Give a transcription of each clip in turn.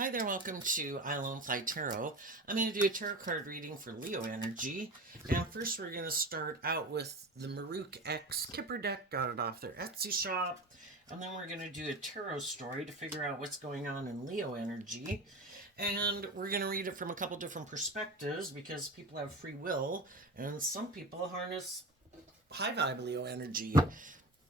Hi there, welcome to I Lone Fly Tarot. I'm going to do a tarot card reading for Leo energy. And first, we're going to start out with the Maruk X Kipper deck. Got it off their Etsy shop. And then we're going to do a tarot story to figure out what's going on in Leo energy. And we're going to read it from a couple different perspectives because people have free will. And some people harness high vibe Leo energy.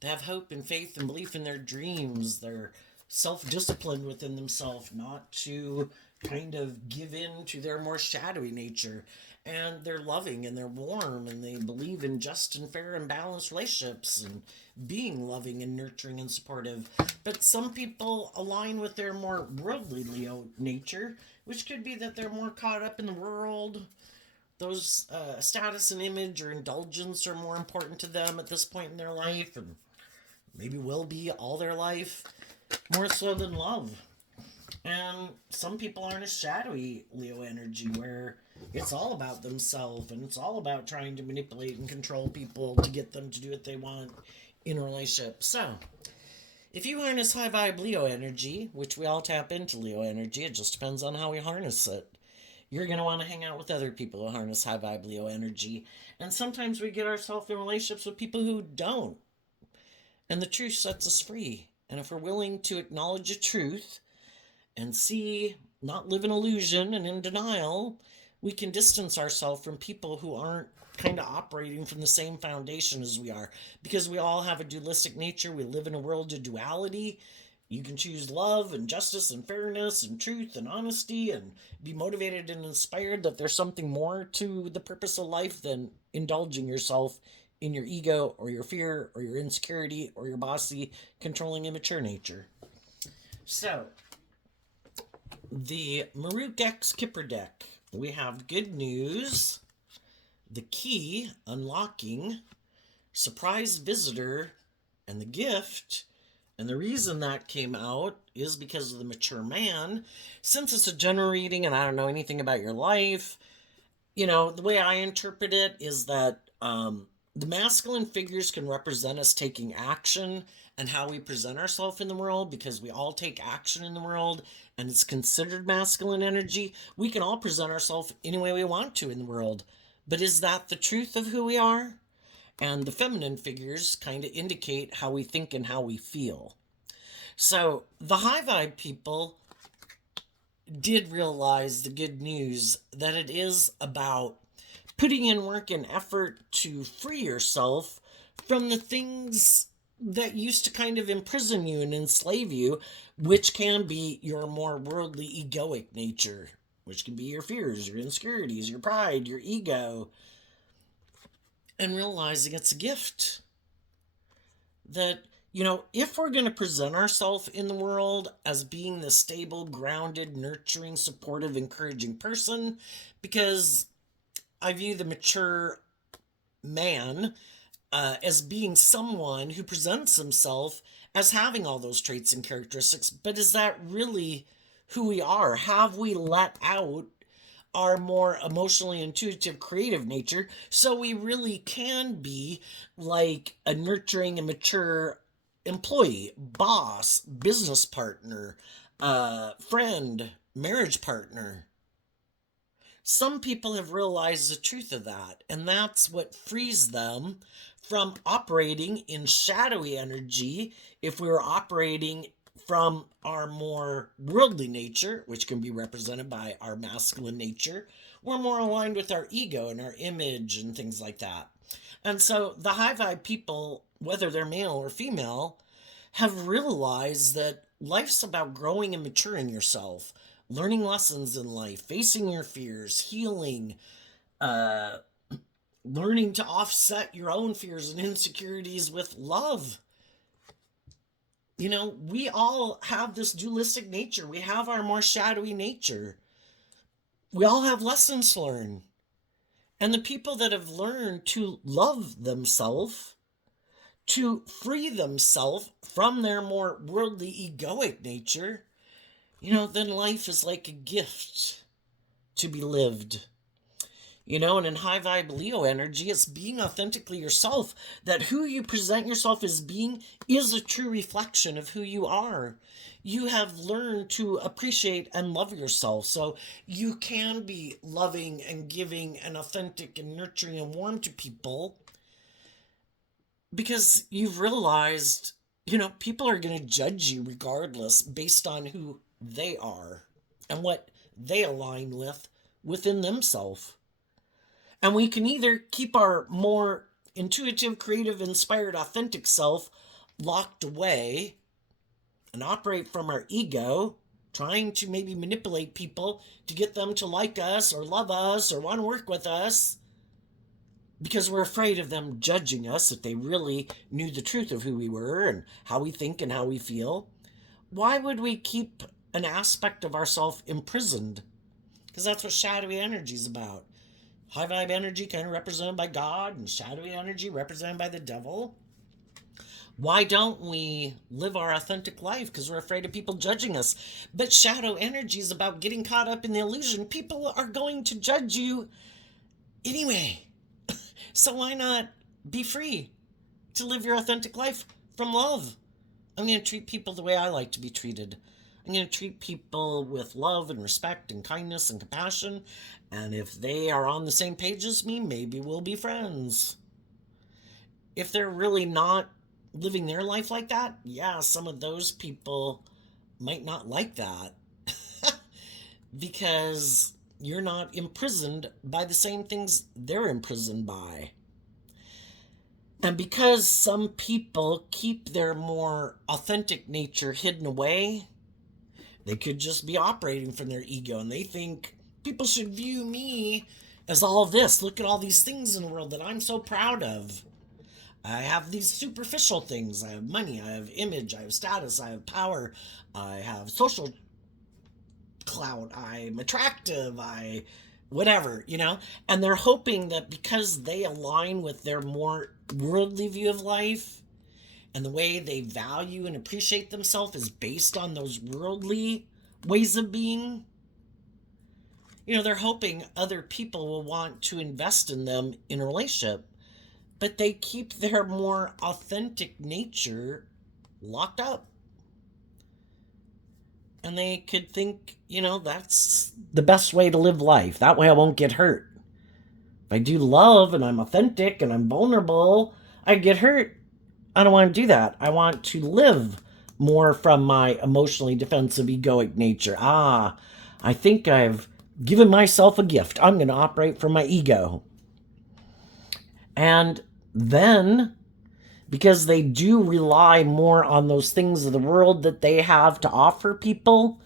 They have hope and faith and belief in their dreams. They're self-disciplined within themselves, not to kind of give in to their more shadowy nature. And they're loving and they're warm and they believe in just and fair and balanced relationships and being loving and nurturing and supportive. But some people align with their more worldly Leo nature, which could be that they're more caught up in the world. Those status and image or indulgence are more important to them at this point in their life, and maybe will be all their life, more so than love. And some people aren't a shadowy Leo energy where it's all about themselves and it's all about trying to manipulate and control people to get them to do what they want in a relationship. So, if you harness high vibe Leo energy, which we all tap into Leo energy, it just depends on how we harness it. You're going to want to hang out with other people who harness high vibe Leo energy. And sometimes we get ourselves in relationships with people who don't. And the truth sets us free. And if we're willing to acknowledge the truth and see, not live in illusion and in denial, we can distance ourselves from people who aren't kind of operating from the same foundation as we are. Because we all have a dualistic nature. We live in a world of duality. You can choose love and justice and fairness and truth and honesty and be motivated and inspired that there's something more to the purpose of life than indulging yourself in your ego or your fear or your insecurity or your bossy, controlling, immature nature. So, the Maruk X Kipper deck. We have good news, the key, unlocking, surprise visitor, and the gift. And the reason that came out is because of the mature man. Since it's a general reading and I don't know anything about your life, the way I interpret it is that the masculine figures can represent us taking action and how we present ourselves in the world, because we all take action in the world and it's considered masculine energy. We can all present ourselves any way we want to in the world. But is that the truth of who we are? And the feminine figures kind of indicate how we think and how we feel. So the high vibe people did realize the good news that it is about putting in work and effort to free yourself from the things that used to kind of imprison you and enslave you, which can be your more worldly egoic nature, which can be your fears, your insecurities, your pride, your ego, and realizing it's a gift. That, if we're going to present ourselves in the world as being the stable, grounded, nurturing, supportive, encouraging person, because I view the mature man as being someone who presents himself as having all those traits and characteristics, but is that really who we are? Have we let out our more emotionally intuitive, creative nature so we really can be like a nurturing and mature employee, boss, business partner, friend, marriage partner? Some people have realized the truth of that, and that's what frees them from operating in shadowy energy. If we were operating from our more worldly nature, which can be represented by our masculine nature, we're more aligned with our ego and our image and things like that. And so the high vibe people, whether they're male or female, have realized that life's about growing and maturing yourself, learning lessons in life, facing your fears, healing, uh, learning to offset your own fears and insecurities with love. We all have this dualistic nature. We have our more shadowy nature. We all have lessons to learn. And the people that have learned to love themselves, to free themselves from their more worldly egoic nature, then life is like a gift to be lived. And in high vibe Leo energy, it's being authentically yourself. That who you present yourself as being is a true reflection of who you are. You have learned to appreciate and love yourself. So you can be loving and giving and authentic and nurturing and warm to people because you've realized, people are going to judge you regardless based on who they are and what they align with within themselves. And we can either keep our more intuitive, creative, inspired, authentic self locked away and operate from our ego, trying to maybe manipulate people to get them to like us or love us or want to work with us because we're afraid of them judging us if they really knew the truth of who we were and how we think and how we feel. Why would we keep an aspect of ourselves imprisoned? Because that's what shadowy energy is about. High vibe energy kind of represented by God and shadowy energy represented by the devil. Why don't we live our authentic life? Because we're afraid of people judging us. But shadow energy is about getting caught up in the illusion. People are going to judge you anyway. So why not be free to live your authentic life from love? I'm going to treat people the way I like to be treated. I'm going to treat people with love and respect and kindness and compassion. And if they are on the same page as me, maybe we'll be friends. If they're really not living their life like that, yeah, some of those people might not like that because you're not imprisoned by the same things they're imprisoned by. And because some people keep their more authentic nature hidden away, they could just be operating from their ego and they think people should view me as all this. Look at all these things in the world that I'm so proud of. I have these superficial things. I have money, I have image, I have status, I have power, I have social clout, I'm attractive, whatever, And they're hoping that because they align with their more worldly view of life and the way they value and appreciate themselves is based on those worldly ways of being, they're hoping other people will want to invest in them in a relationship. But they keep their more authentic nature locked up. And they could think, that's the best way to live life. That way I won't get hurt. If I do love and I'm authentic and I'm vulnerable, I get hurt. I don't want to do that. I want to live more from my emotionally defensive, egoic nature. I think I've given myself a gift. I'm going to operate from my ego. And then, because they do rely more on those things of the world that they have to offer people,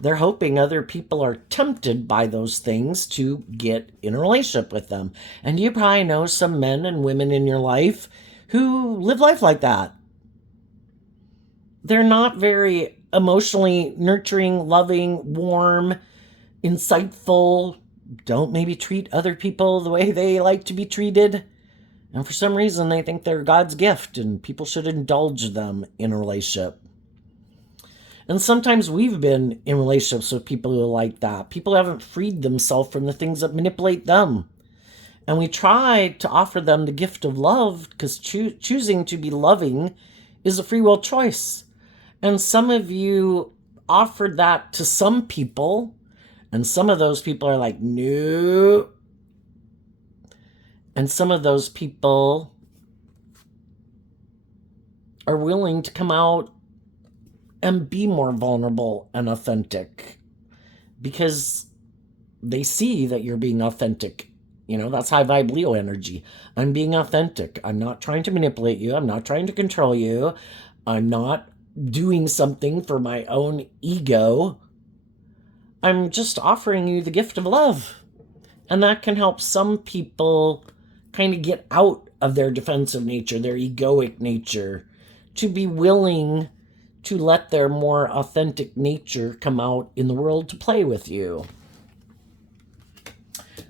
they're hoping other people are tempted by those things to get in a relationship with them. And you probably know some men and women in your life who live life like that. They're not very emotionally nurturing, loving, warm, insightful, don't maybe treat other people the way they like to be treated. And for some reason, they think they're God's gift and people should indulge them in a relationship. And sometimes we've been in relationships with people who are like that. People who haven't freed themselves from the things that manipulate them. And we try to offer them the gift of love because choosing to be loving is a free will choice. And some of you offered that to some people, and some of those people are like, no. And some of those people are willing to come out and be more vulnerable and authentic because they see that you're being authentic. That's high vibe Leo energy. I'm being authentic. I'm not trying to manipulate you. I'm not trying to control you. I'm not doing something for my own ego. I'm just offering you the gift of love. And that can help some people kind of get out of their defensive nature, their egoic nature, to be willing to let their more authentic nature come out in the world to play with you.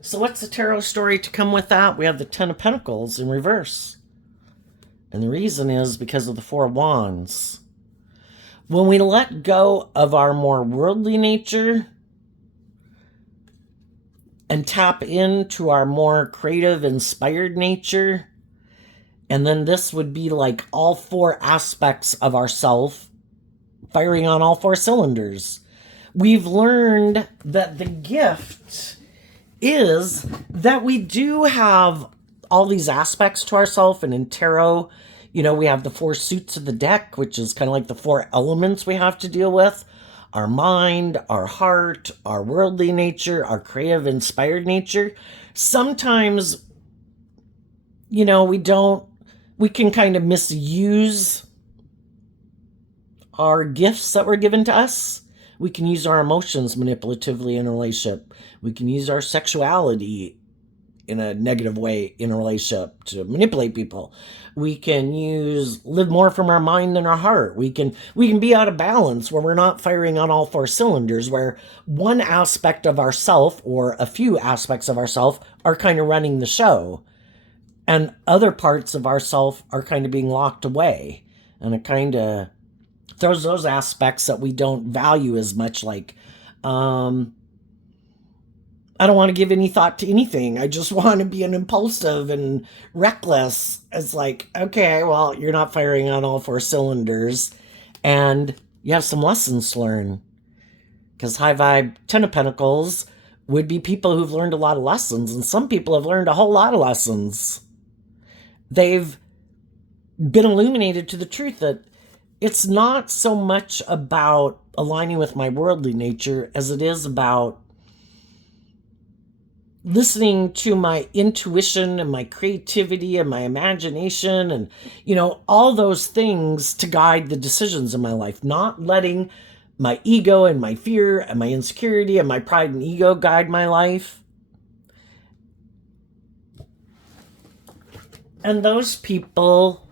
So what's the tarot story to come with that? We have the Ten of Pentacles in reverse. And the reason is because of the Four of Wands. When we let go of our more worldly nature, and tap into our more creative, inspired nature. And then this would be like all four aspects of ourself firing on all four cylinders. We've learned that the gift is that we do have all these aspects to ourselves. And in tarot, we have the four suits of the deck, which is kind of like the four elements we have to deal with: our mind, our heart, our worldly nature, our creative, inspired nature. Sometimes, we can kind of misuse our gifts that were given to us. We can use our emotions manipulatively in a relationship. We can use our sexuality in a negative way in a relationship to manipulate people. We can live more from our mind than our heart. We can be out of balance where we're not firing on all four cylinders, where one aspect of ourself or a few aspects of ourself are kind of running the show, and other parts of ourself are kind of being locked away. And it kind of throws those aspects that we don't value as much, like, I don't want to give any thought to anything. I just want to be an impulsive and reckless. It's like, okay, well, you're not firing on all four cylinders, and you have some lessons to learn. Because high vibe Ten of Pentacles would be people who've learned a lot of lessons, and some people have learned a whole lot of lessons. They've been illuminated to the truth that it's not so much about aligning with my worldly nature as it is about listening to my intuition and my creativity and my imagination and, all those things to guide the decisions in my life, not letting my ego and my fear and my insecurity and my pride and ego guide my life. And those people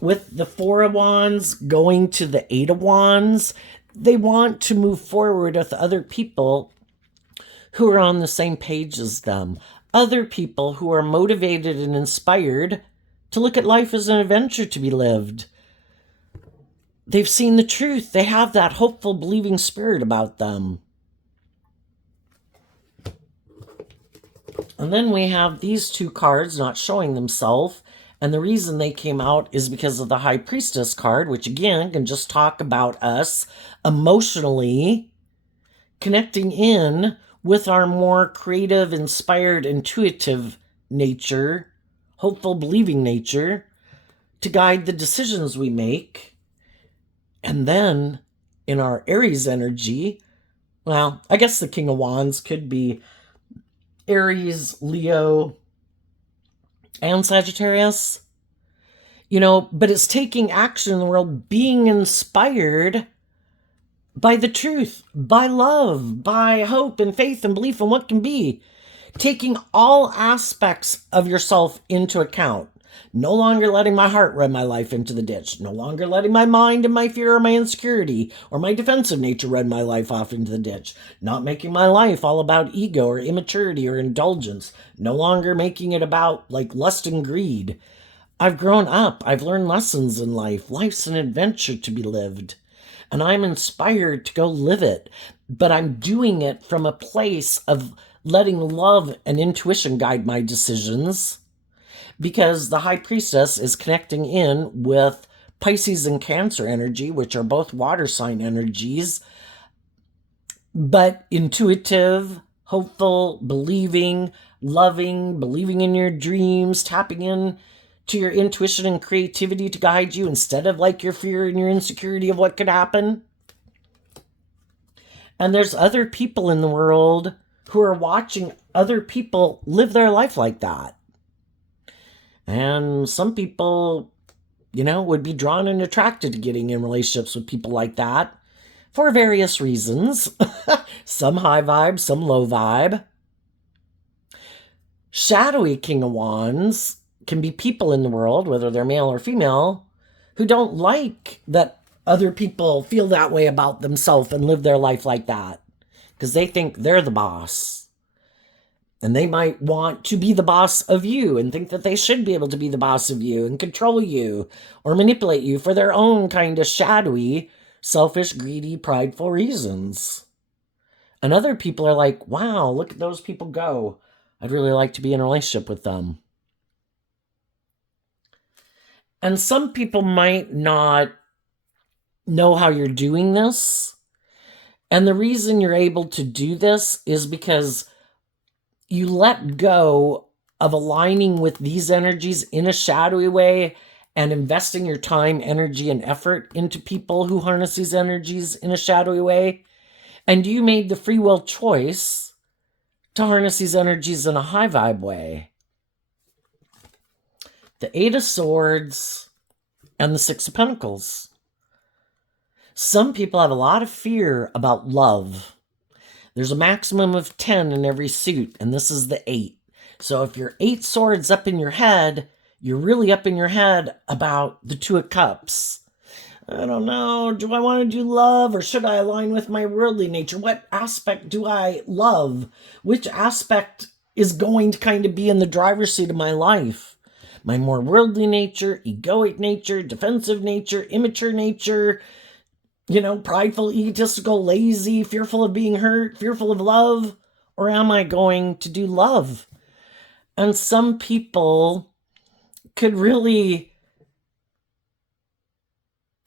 with the Four of Wands going to the Eight of Wands, they want to move forward with other people who are on the same page as them. Other people who are motivated and inspired to look at life as an adventure to be lived. They've seen the truth. They have that hopeful, believing spirit about them. And then we have these two cards not showing themselves. And the reason they came out is because of the High Priestess card, which again can just talk about us emotionally connecting in with our more creative, inspired, intuitive nature, hopeful, believing nature, to guide the decisions we make. And then in our Aries energy, well, I guess the King of Wands could be Aries, Leo, and Sagittarius. But it's taking action in the world, being inspired by the truth, by love, by hope and faith and belief in what can be. Taking all aspects of yourself into account. No longer letting my heart run my life into the ditch. No longer letting my mind and my fear or my insecurity or my defensive nature run my life off into the ditch. Not making my life all about ego or immaturity or indulgence. No longer making it about like lust and greed. I've grown up. I've learned lessons in life. Life's an adventure to be lived. And I'm inspired to go live it. But I'm doing it from a place of letting love and intuition guide my decisions. Because the High Priestess is connecting in with Pisces and Cancer energy, which are both water sign energies. But intuitive, hopeful, believing, loving, believing in your dreams, tapping in to your intuition and creativity to guide you instead of like your fear and your insecurity of what could happen. And there's other people in the world who are watching other people live their life like that. And some people, would be drawn and attracted to getting in relationships with people like that for various reasons. Some high vibe, some low vibe. Shadowy King of Wands can be people in the world, whether they're male or female, who don't like that other people feel that way about themselves and live their life like that because they think they're the boss. And they might want to be the boss of you and think that they should be able to be the boss of you and control you or manipulate you for their own kind of shadowy, selfish, greedy, prideful reasons. And other people are like, wow, look at those people go. I'd really like to be in a relationship with them. And some people might not know how you're doing this. And the reason you're able to do this is because you let go of aligning with these energies in a shadowy way and investing your time, energy, and effort into people who harness these energies in a shadowy way. And you made the free will choice to harness these energies in a high vibe way. The Eight of Swords and the Six of Pentacles. Some people have a lot of fear about love. There's a maximum of 10 in every suit, and this is the 8. So if you're 8 swords up in your head, you're really up in your head about the Two of Cups. I don't know, do I want to do love or should I align with my worldly nature? What aspect do I love? Which aspect is going to kind of be in the driver's seat of my life? My more worldly nature, egoic nature, defensive nature, immature nature, prideful, egotistical, lazy, fearful of being hurt, fearful of love? Or am I going to do love? And some people could really,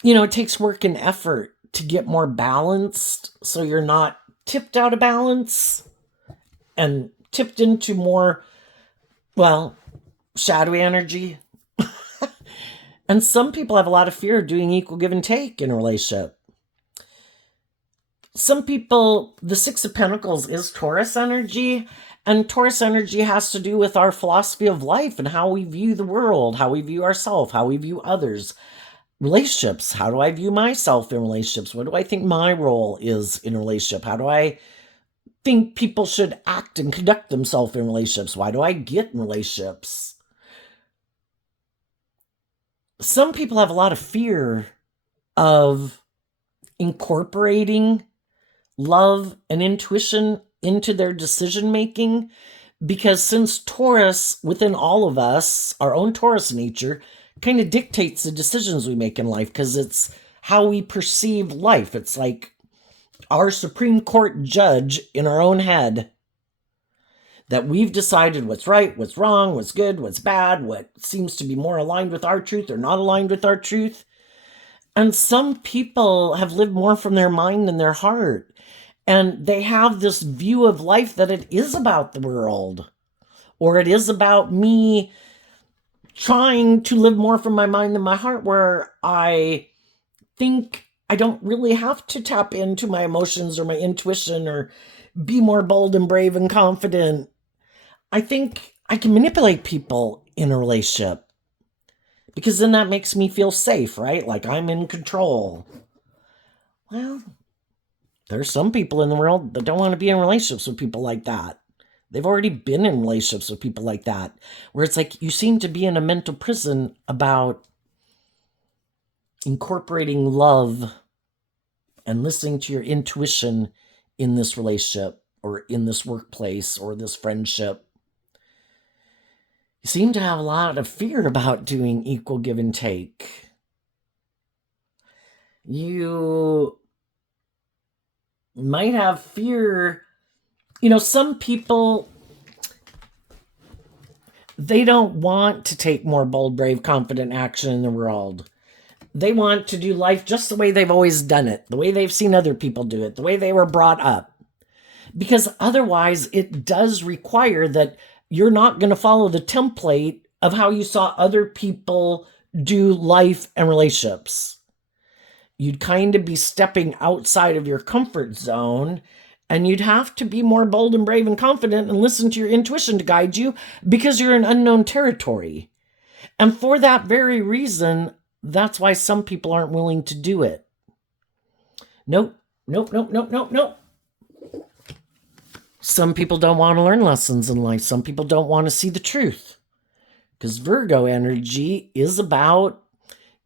it takes work and effort to get more balanced so you're not tipped out of balance and tipped into more, shadowy energy. And some people have a lot of fear of doing equal give and take in a relationship. Some people, the Six of Pentacles is Taurus energy, and Taurus energy has to do with our philosophy of life and how we view the world, how we view ourselves, how we view others. Relationships, how do I view myself in relationships? What do I think my role is in a relationship? How do I think people should act and conduct themselves in relationships? Why do I get in relationships? Some people have a lot of fear of incorporating love and intuition into their decision making, because since Taurus, within all of us, our own Taurus nature, kind of dictates the decisions we make in life, because it's how we perceive life. It's like our Supreme Court judge in our own head, that we've decided what's right, what's wrong, what's good, what's bad, what seems to be more aligned with our truth or not aligned with our truth. And some people have lived more from their mind than their heart. And they have this view of life that it is about the world, or it is about me trying to live more from my mind than my heart, where I think I don't really have to tap into my emotions or my intuition or be more bold and brave and confident. I think I can manipulate people in a relationship, because then that makes me feel safe, right? Like I'm in control. Well, there's some people in the world that don't want to be in relationships with people like that. They've already been in relationships with people like that, where it's like you seem to be in a mental prison about incorporating love and listening to your intuition in this relationship or in this workplace or this friendship. You seem to have a lot of fear about doing equal give and take. You might have fear. Some people, they don't want to take more bold, brave, confident action in the world. They want to do life just the way they've always done it, the way they've seen other people do it, the way they were brought up. Because otherwise, it does require that you're not going to follow the template of how you saw other people do life and relationships. You'd kind of be stepping outside of your comfort zone, and you'd have to be more bold and brave and confident and listen to your intuition to guide you, because you're in unknown territory. And for that very reason, that's why some people aren't willing to do it. Nope. Some people don't want to learn lessons in life. Some people don't want to see the truth. Because Virgo energy is about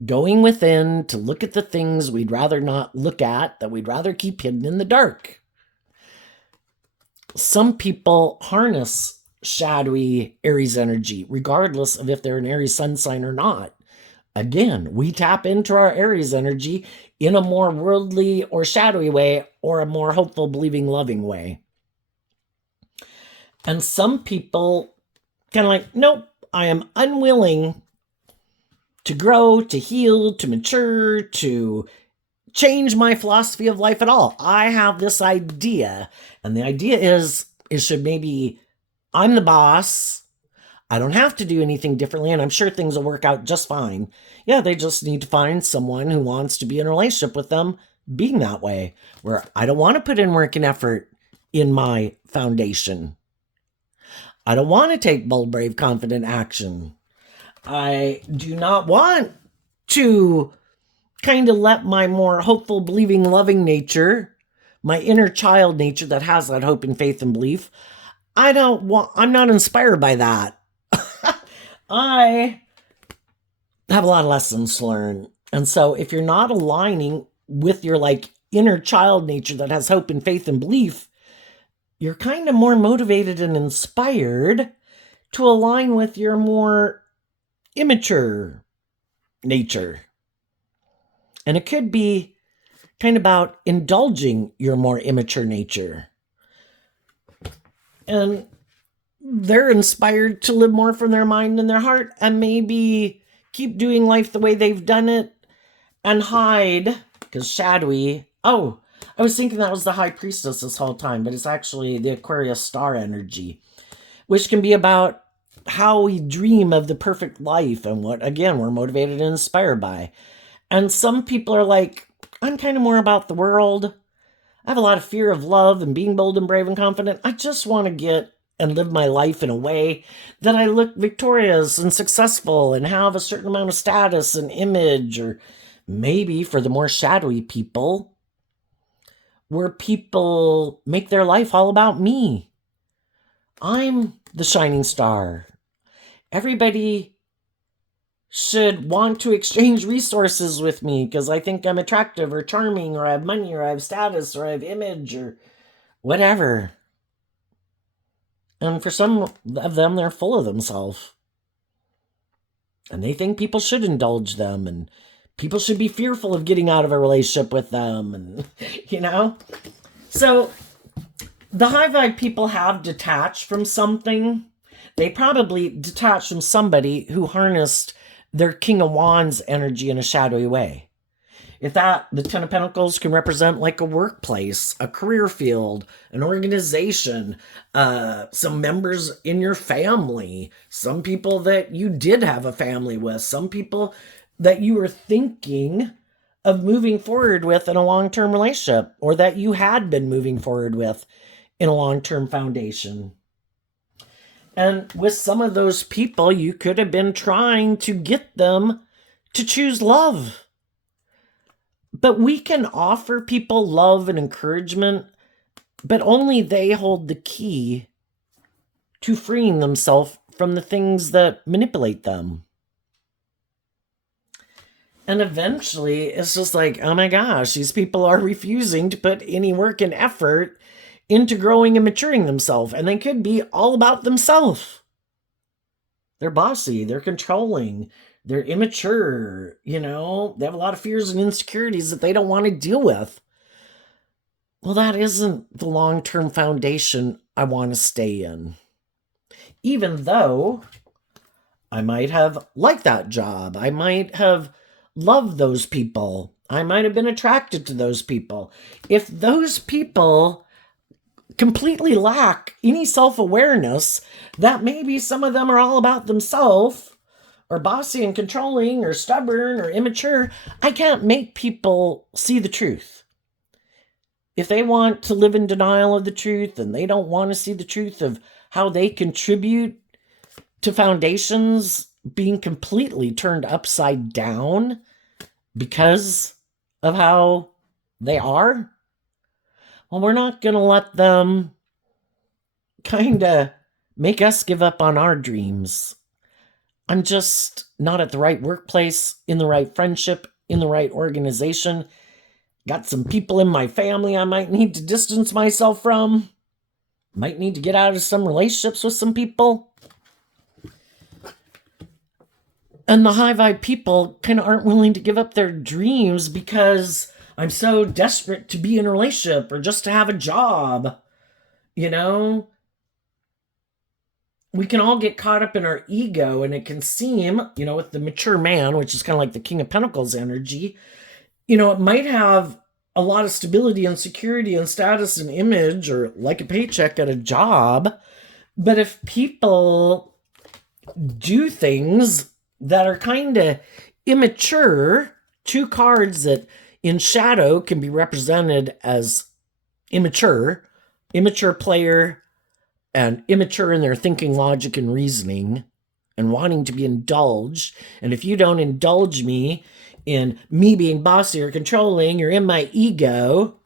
going within to look at the things we'd rather not look at, that we'd rather keep hidden in the dark. Some people harness shadowy Aries energy, regardless of if they're an Aries sun sign or not. Again, we tap into our Aries energy in a more worldly or shadowy way, or a more hopeful, believing, loving way. And some people kind of like, nope, I am unwilling to grow, to heal, to mature, to change my philosophy of life at all. I have this idea, and the idea is should maybe I'm the boss. I don't have to do anything differently, and I'm sure things will work out just fine. Yeah, they just need to find someone who wants to be in a relationship with them being that way, where I don't want to put in work and effort in my foundation. I don't want to take bold, brave, confident action. I do not want to kind of let my more hopeful, believing, loving nature, my inner child nature that has that hope and faith and belief, I'm not inspired by that. I have a lot of lessons to learn. And so if you're not aligning with your like inner child nature that has hope and faith and belief, you're kind of more motivated and inspired to align with your more immature nature. And it could be kind of about indulging your more immature nature. And they're inspired to live more from their mind and their heart, and maybe keep doing life the way they've done it and hide, because shadowy. Oh, I was thinking that was the high priestess this whole time, but it's actually the Aquarius star energy, which can be about how we dream of the perfect life and what, again, we're motivated and inspired by. And some people are like, I'm kind of more about the world. I have a lot of fear of love and being bold and brave and confident. I just want to get and live my life in a way that I look victorious and successful and have a certain amount of status and image. Or maybe for the more shadowy people, where people make their life all about me. I'm the shining star. Everybody should want to exchange resources with me because I think I'm attractive or charming, or I have money, or I have status, or I have image, or whatever. And for some of them, they're full of themselves. And they think people should indulge them, and people should be fearful of getting out of a relationship with them, and, So the high vibe people have detached from something. They probably detached from somebody who harnessed their King of Wands energy in a shadowy way. If the Ten of Pentacles can represent like a workplace, a career field, an organization, some members in your family, some people that you did have a family with, some people that you were thinking of moving forward with in a long-term relationship, or that you had been moving forward with in a long-term foundation. And with some of those people, you could have been trying to get them to choose love. But we can offer people love and encouragement, but only they hold the key to freeing themselves from the things that manipulate them. And eventually, it's just like, oh my gosh, these people are refusing to put any work and effort into growing and maturing themselves. And they could be all about themselves. They're bossy, they're controlling, they're immature, they have a lot of fears and insecurities that they don't want to deal with. Well, that isn't the long-term foundation I want to stay in. Even though I might have liked that job, I might have loved those people, I might have been attracted to those people. If those people completely lack any self-awareness, that maybe some of them are all about themselves, or bossy and controlling, or stubborn, or immature, I can't make people see the truth. If they want to live in denial of the truth, and they don't want to see the truth of how they contribute to foundations being completely turned upside down because of how they are, well, we're not going to let them kind of make us give up on our dreams. I'm just not at the right workplace, in the right friendship, in the right organization. Got some people in my family I might need to distance myself from. Might need to get out of some relationships with some people. And the high vibe people kind of aren't willing to give up their dreams because I'm so desperate to be in a relationship or just to have a job. You know, we can all get caught up in our ego, and it can seem, with the mature man, which is kind of like the King of Pentacles energy, it might have a lot of stability and security and status and image or like a paycheck at a job. But if people do things that are kind of immature, two cards that in shadow can be represented as immature player, and immature in their thinking, logic, and reasoning, and wanting to be indulged. And if you don't indulge me in me being bossy or controlling or in my ego,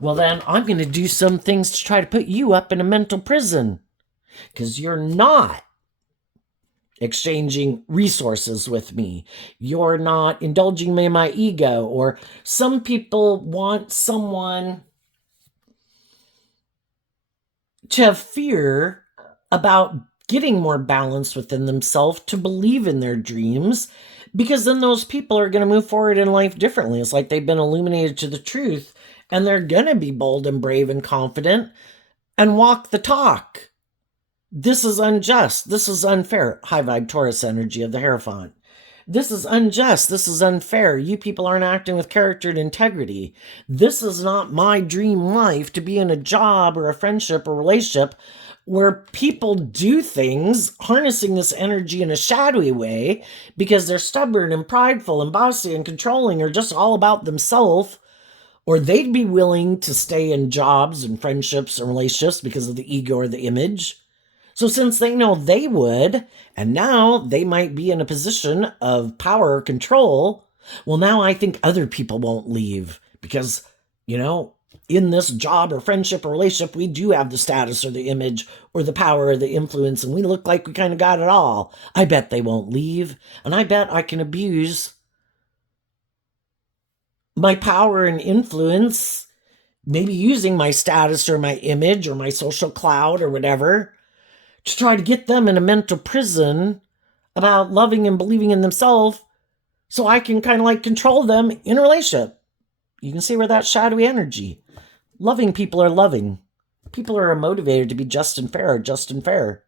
well, then I'm going to do some things to try to put you up in a mental prison because you're not exchanging resources with me. You're not indulging me in my ego. Or some people want someone to have fear about getting more balance within themselves, to believe in their dreams, because then those people are going to move forward in life differently. It's like they've been illuminated to the truth, and they're going to be bold and brave and confident and walk the talk. This is unjust. This is unfair. High vibe Taurus energy of the Hierophant. This is unjust. This is unfair. You people aren't acting with character and integrity. This is not my dream life, to be in a job or a friendship or relationship where people do things harnessing this energy in a shadowy way because they're stubborn and prideful and bossy and controlling, or just all about themselves. Or they'd be willing to stay in jobs and friendships and relationships because of the ego or the image. So since they know they would, and now they might be in a position of power or control, well, now I think other people won't leave because, in this job or friendship or relationship, we do have the status or the image or the power or the influence, and we look like we kind of got it all. I bet they won't leave, and I bet I can abuse my power and influence, maybe using my status or my image or my social cloud or whatever, to try to get them in a mental prison about loving and believing in themselves, so I can kind of like control them in a relationship. You can see where that shadowy energy. Loving people are loving. People are motivated to be just and fair, just and fair.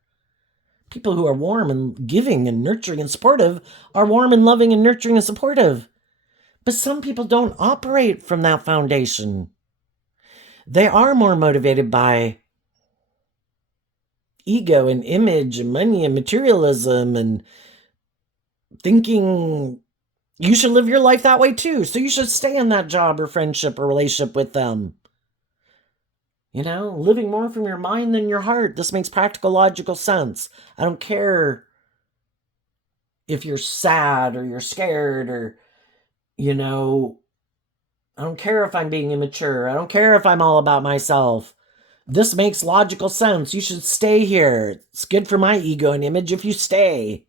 People who are warm and giving and nurturing and supportive are warm and loving and nurturing and supportive. But some people don't operate from that foundation. They are more motivated by ego and image and money and materialism and thinking you should live your life that way too. So you should stay in that job or friendship or relationship with them. Living more from your mind than your heart. This makes practical, logical sense. I don't care if you're sad or you're scared or, I don't care if I'm being immature. I don't care if I'm all about myself. This makes logical sense. You should stay here. It's good for my ego and image if you stay.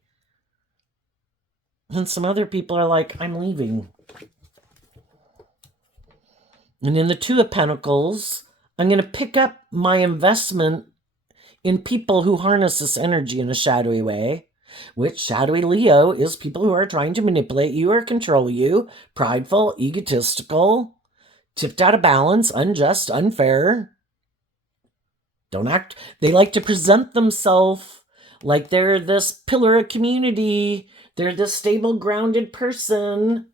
And some other people are like, I'm leaving. And in the Two of Pentacles, I'm going to pick up my investment in people who harness this energy in a shadowy way, which shadowy Leo is people who are trying to manipulate you or control you, prideful, egotistical, tipped out of balance, unjust, unfair. They like to present themselves like they're this pillar of community. They're this stable, grounded person.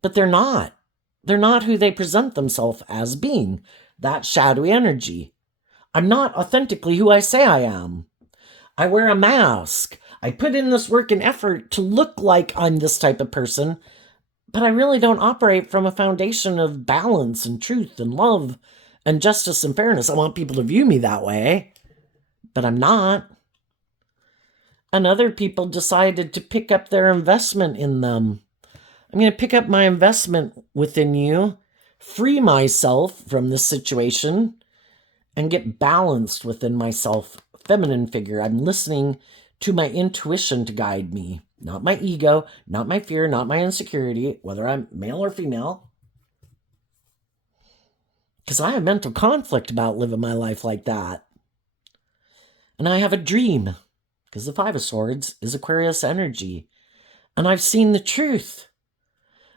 But they're not. They're not who they present themselves as being. That shadowy energy. I'm not authentically who I say I am. I wear a mask. I put in this work and effort to look like I'm this type of person, but I really don't operate from a foundation of balance and truth and love and justice and fairness. I want people to view me that way, but I'm not. And other people decided to pick up their investment in them. I'm going to pick up my investment within you, free myself from this situation, and get balanced within myself. Feminine figure. I'm listening to my intuition to guide me. Not my ego, not my fear, not my insecurity, whether I'm male or female. Because I have mental conflict about living my life like that. And I have a dream. Because the Five of Swords is Aquarius energy. And I've seen the truth.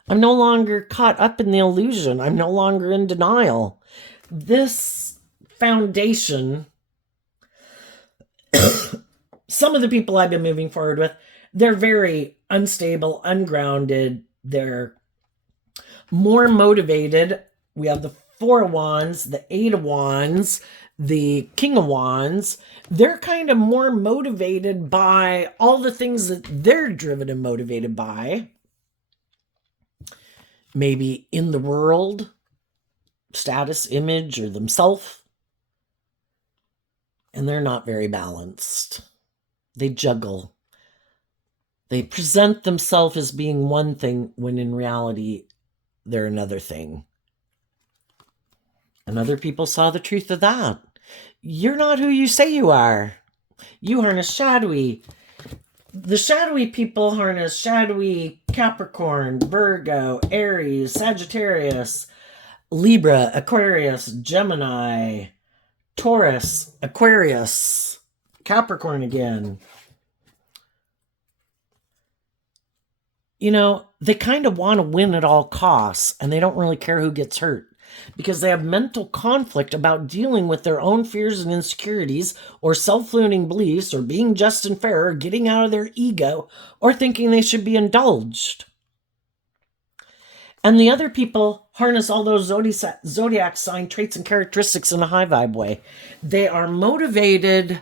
I'm no longer caught up in the illusion. I'm no longer in denial. This foundation, some of the people I've been moving forward with, they're very unstable, ungrounded. They're more motivated. We have the Four of Wands, the Eight of Wands, the King of Wands. They're kind of more motivated by all the things that they're driven and motivated by. Maybe in the world, status, image, or themselves. And they're not very balanced. They juggle. They present themselves as being one thing when in reality they're another thing. And other people saw the truth of that. You're not who you say you are. You harness shadowy. The shadowy people harness shadowy Capricorn, Virgo, Aries, Sagittarius, Libra, Aquarius, Gemini, Taurus, Aquarius, Capricorn again. You know, they kind of want to win at all costs, and they don't really care who gets hurt because they have mental conflict about dealing with their own fears and insecurities or self-limiting beliefs or being just and fair or getting out of their ego or thinking they should be indulged. And the other people harness all those zodiac sign traits and characteristics in a high vibe way. They are motivated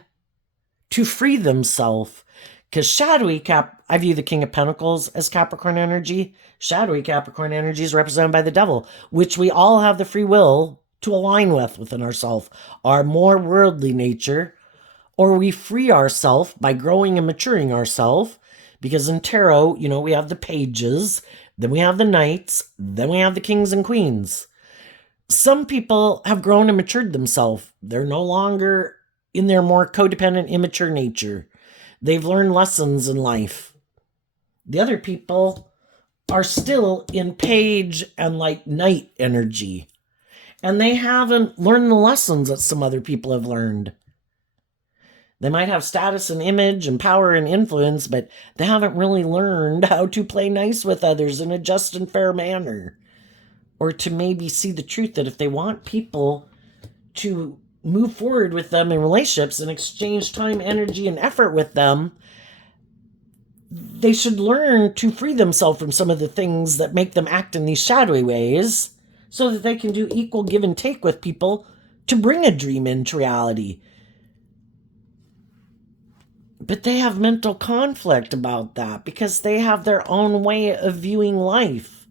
to free themselves because shadowy I view the King of Pentacles as Capricorn energy. Shadowy Capricorn energy is represented by the devil, which we all have the free will to align with within ourselves, our more worldly nature, or we free ourselves by growing and maturing ourselves. Because in tarot, you know, we have the pages, then we have the knights, then we have the kings and queens. Some people have grown and matured themselves. They're no longer in their more codependent, immature nature. They've learned lessons in life. The other people are still in page and like knight energy. And they haven't learned the lessons that some other people have learned. They might have status and image and power and influence, but they haven't really learned how to play nice with others in a just and fair manner. Or to maybe see the truth that if they want people to move forward with them in relationships and exchange time, energy, and effort with them, they should learn to free themselves from some of the things that make them act in these shadowy ways so that they can do equal give and take with people to bring a dream into reality. But they have mental conflict about that because they have their own way of viewing life.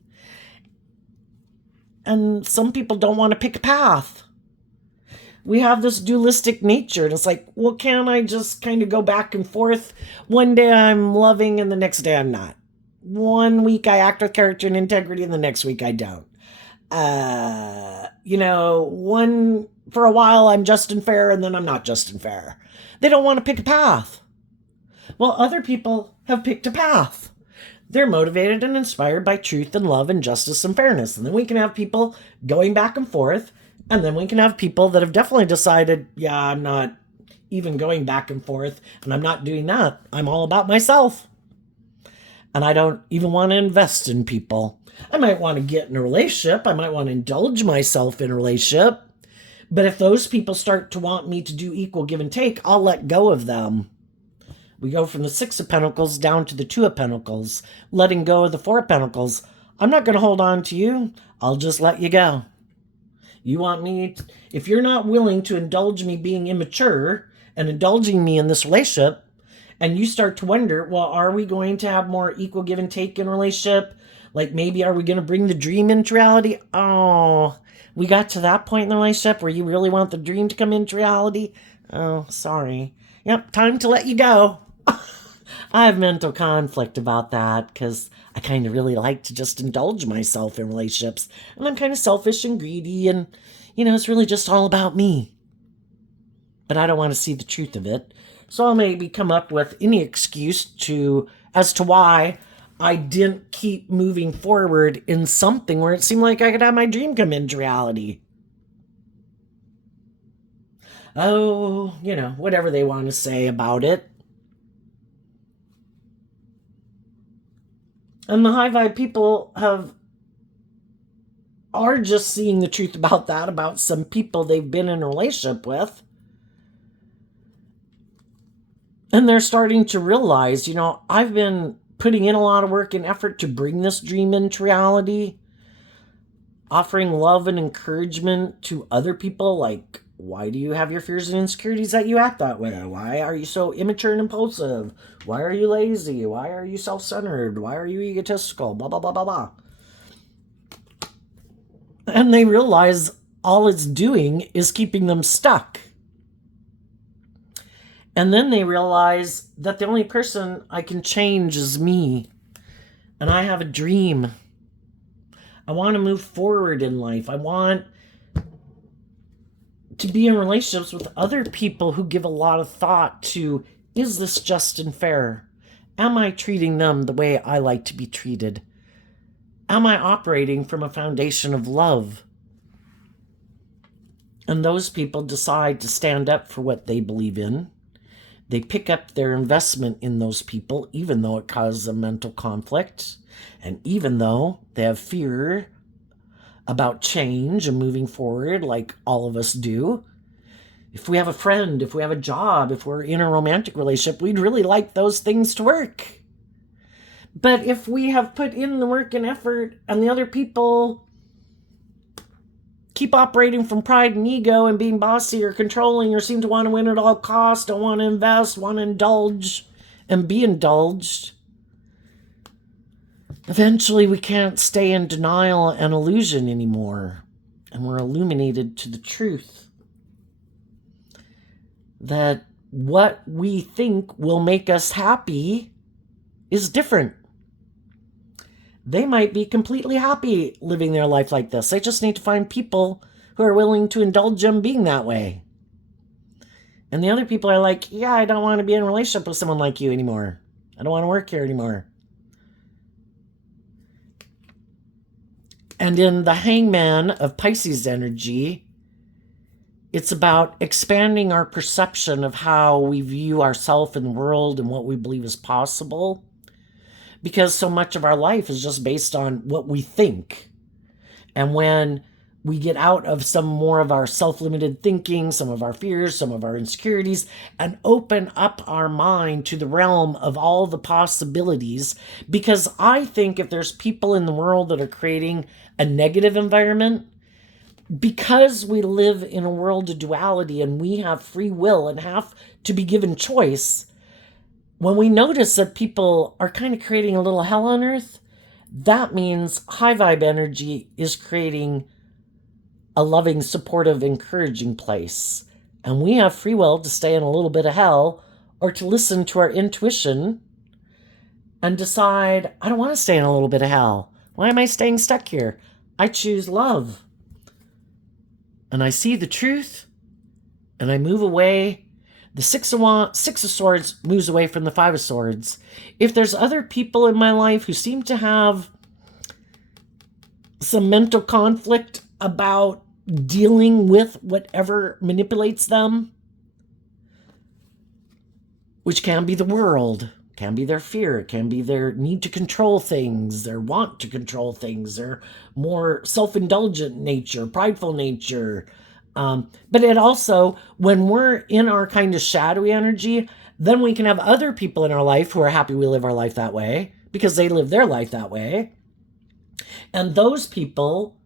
And some people don't want to pick a path. We have this dualistic nature, and it's like, well, can't I just kind of go back and forth? One day I'm loving and the next day I'm not. One week I act with character and integrity and the next week I don't. For a while I'm just and fair and then I'm not just and fair. They don't want to pick a path. Well, other people have picked a path. They're motivated and inspired by truth and love and justice and fairness. And then we can have people going back and forth. And then we can have people that have definitely decided, yeah, I'm not even going back and forth. And I'm not doing that. I'm all about myself. And I don't even want to invest in people. I might want to get in a relationship. I might want to indulge myself in a relationship. But if those people start to want me to do equal give and take, I'll let go of them. We go from the Six of Pentacles down to the Two of Pentacles, letting go of the Four of Pentacles. I'm not going to hold on to you. I'll just let you go. You want me, if you're not willing to indulge me being immature and indulging me in this relationship, and you start to wonder, well, are we going to have more equal give and take in a relationship? Like maybe are we going to bring the dream into reality? Oh, we got to that point in the relationship where you really want the dream to come into reality? Oh, sorry. Yep, time to let you go. I have mental conflict about that because I kind of really like to just indulge myself in relationships. And I'm kind of selfish and greedy and, it's really just all about me. But I don't want to see the truth of it. So I'll maybe come up with any excuse as to why I didn't keep moving forward in something where it seemed like I could have my dream come into reality. Oh, whatever they want to say about it. And the high vibe people are just seeing the truth about that, about some people they've been in a relationship with. And they're starting to realize, I've been putting in a lot of work and effort to bring this dream into reality, offering love and encouragement to other people. Like, why do you have your fears and insecurities that you act that way? Why are you so immature and impulsive? Why are you lazy? Why are you self-centered? Why are you egotistical? Blah, blah, blah, blah, blah. And they realize all it's doing is keeping them stuck. And then they realize that the only person I can change is me. And I have a dream. I want to move forward in life. I want to be in relationships with other people who give a lot of thought to, is this just and fair? Am I treating them the way I like to be treated? Am I operating from a foundation of love? And those people decide to stand up for what they believe in. They pick up their investment in those people, even though it causes a mental conflict, and even though they have fear about change and moving forward, like all of us do. If we have a friend, if we have a job, if we're in a romantic relationship, we'd really like those things to work. But if we have put in the work and effort and the other people keep operating from pride and ego and being bossy or controlling or seem to want to win at all costs, don't want to invest, want to indulge and be indulged, eventually we can't stay in denial and illusion anymore. And we're illuminated to the truth that what we think will make us happy is different. They might be completely happy living their life like this. They just need to find people who are willing to indulge them being that way. And the other people are like, yeah, I don't want to be in a relationship with someone like you anymore. I don't want to work here anymore. And in the hangman of Pisces energy, it's about expanding our perception of how we view ourselves in the world and what we believe is possible. Because so much of our life is just based on what we think. And when we get out of some more of our self-limited thinking, some of our fears, some of our insecurities, and open up our mind to the realm of all the possibilities, because I think if there's people in the world that are creating a negative environment, because we live in a world of duality and we have free will and have to be given choice, when we notice that people are kind of creating a little hell on earth, that means high vibe energy is creating a loving, supportive, encouraging place. And we have free will to stay in a little bit of hell or to listen to our intuition and decide, I don't want to stay in a little bit of hell. Why am I staying stuck here? I choose love. And I see the truth and I move away. The Six of Swords moves away from the Five of Swords. If there's other people in my life who seem to have some mental conflict about dealing with whatever manipulates them, which can be the world, can be their fear, it can be their need to control things, their want to control things, their more self-indulgent nature, prideful nature, but it also, when we're in our kind of shadowy energy, then we can have other people in our life who are happy we live our life that way because they live their life that way. And those people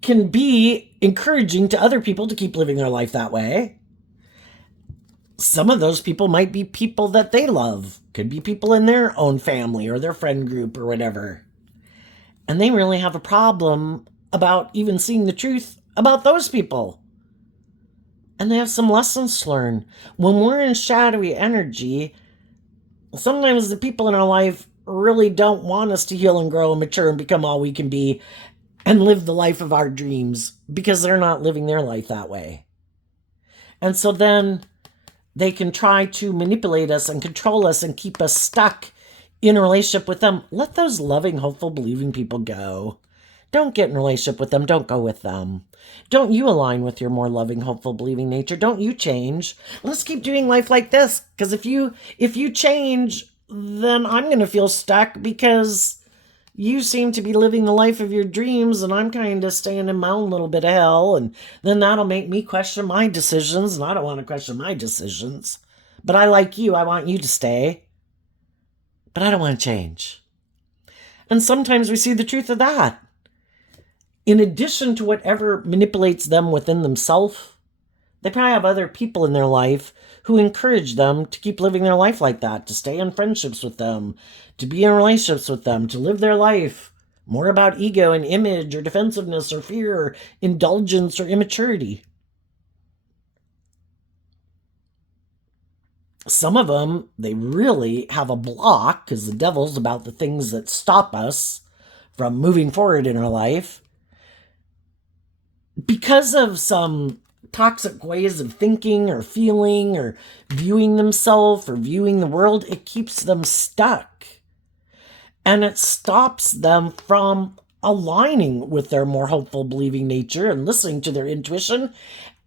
can be encouraging to other people to keep living their life that way. Some of those people might be people that they love. Could be people in their own family or their friend group or whatever. And they really have a problem about even seeing the truth about those people. And they have some lessons to learn. When we're in shadowy energy, sometimes the people in our life really don't want us to heal and grow and mature and become all we can be and live the life of our dreams because they're not living their life that way. And so then they can try to manipulate us and control us and keep us stuck in a relationship with them. Let those loving, hopeful, believing people go. Don't get in a relationship with them. Don't go with them. Don't you align with your more loving, hopeful, believing nature. Don't you change. Let's keep doing life like this. Because if you change, then I'm going to feel stuck because you seem to be living the life of your dreams, and I'm kind of staying in my own little bit of hell, and then that'll make me question my decisions, and I don't want to question my decisions. But I like you, I want you to stay, but I don't want to change. And sometimes we see the truth of that. In addition to whatever manipulates them within themselves, they probably have other people in their life who encourage them to keep living their life like that, to stay in friendships with them, to be in relationships with them, to live their life more about ego and image or defensiveness or fear or indulgence or immaturity. Some of them, they really have a block because the devil's about the things that stop us from moving forward in our life because of some toxic ways of thinking or feeling or viewing themselves or viewing the world. It keeps them stuck, and it stops them from aligning with their more hopeful believing nature and listening to their intuition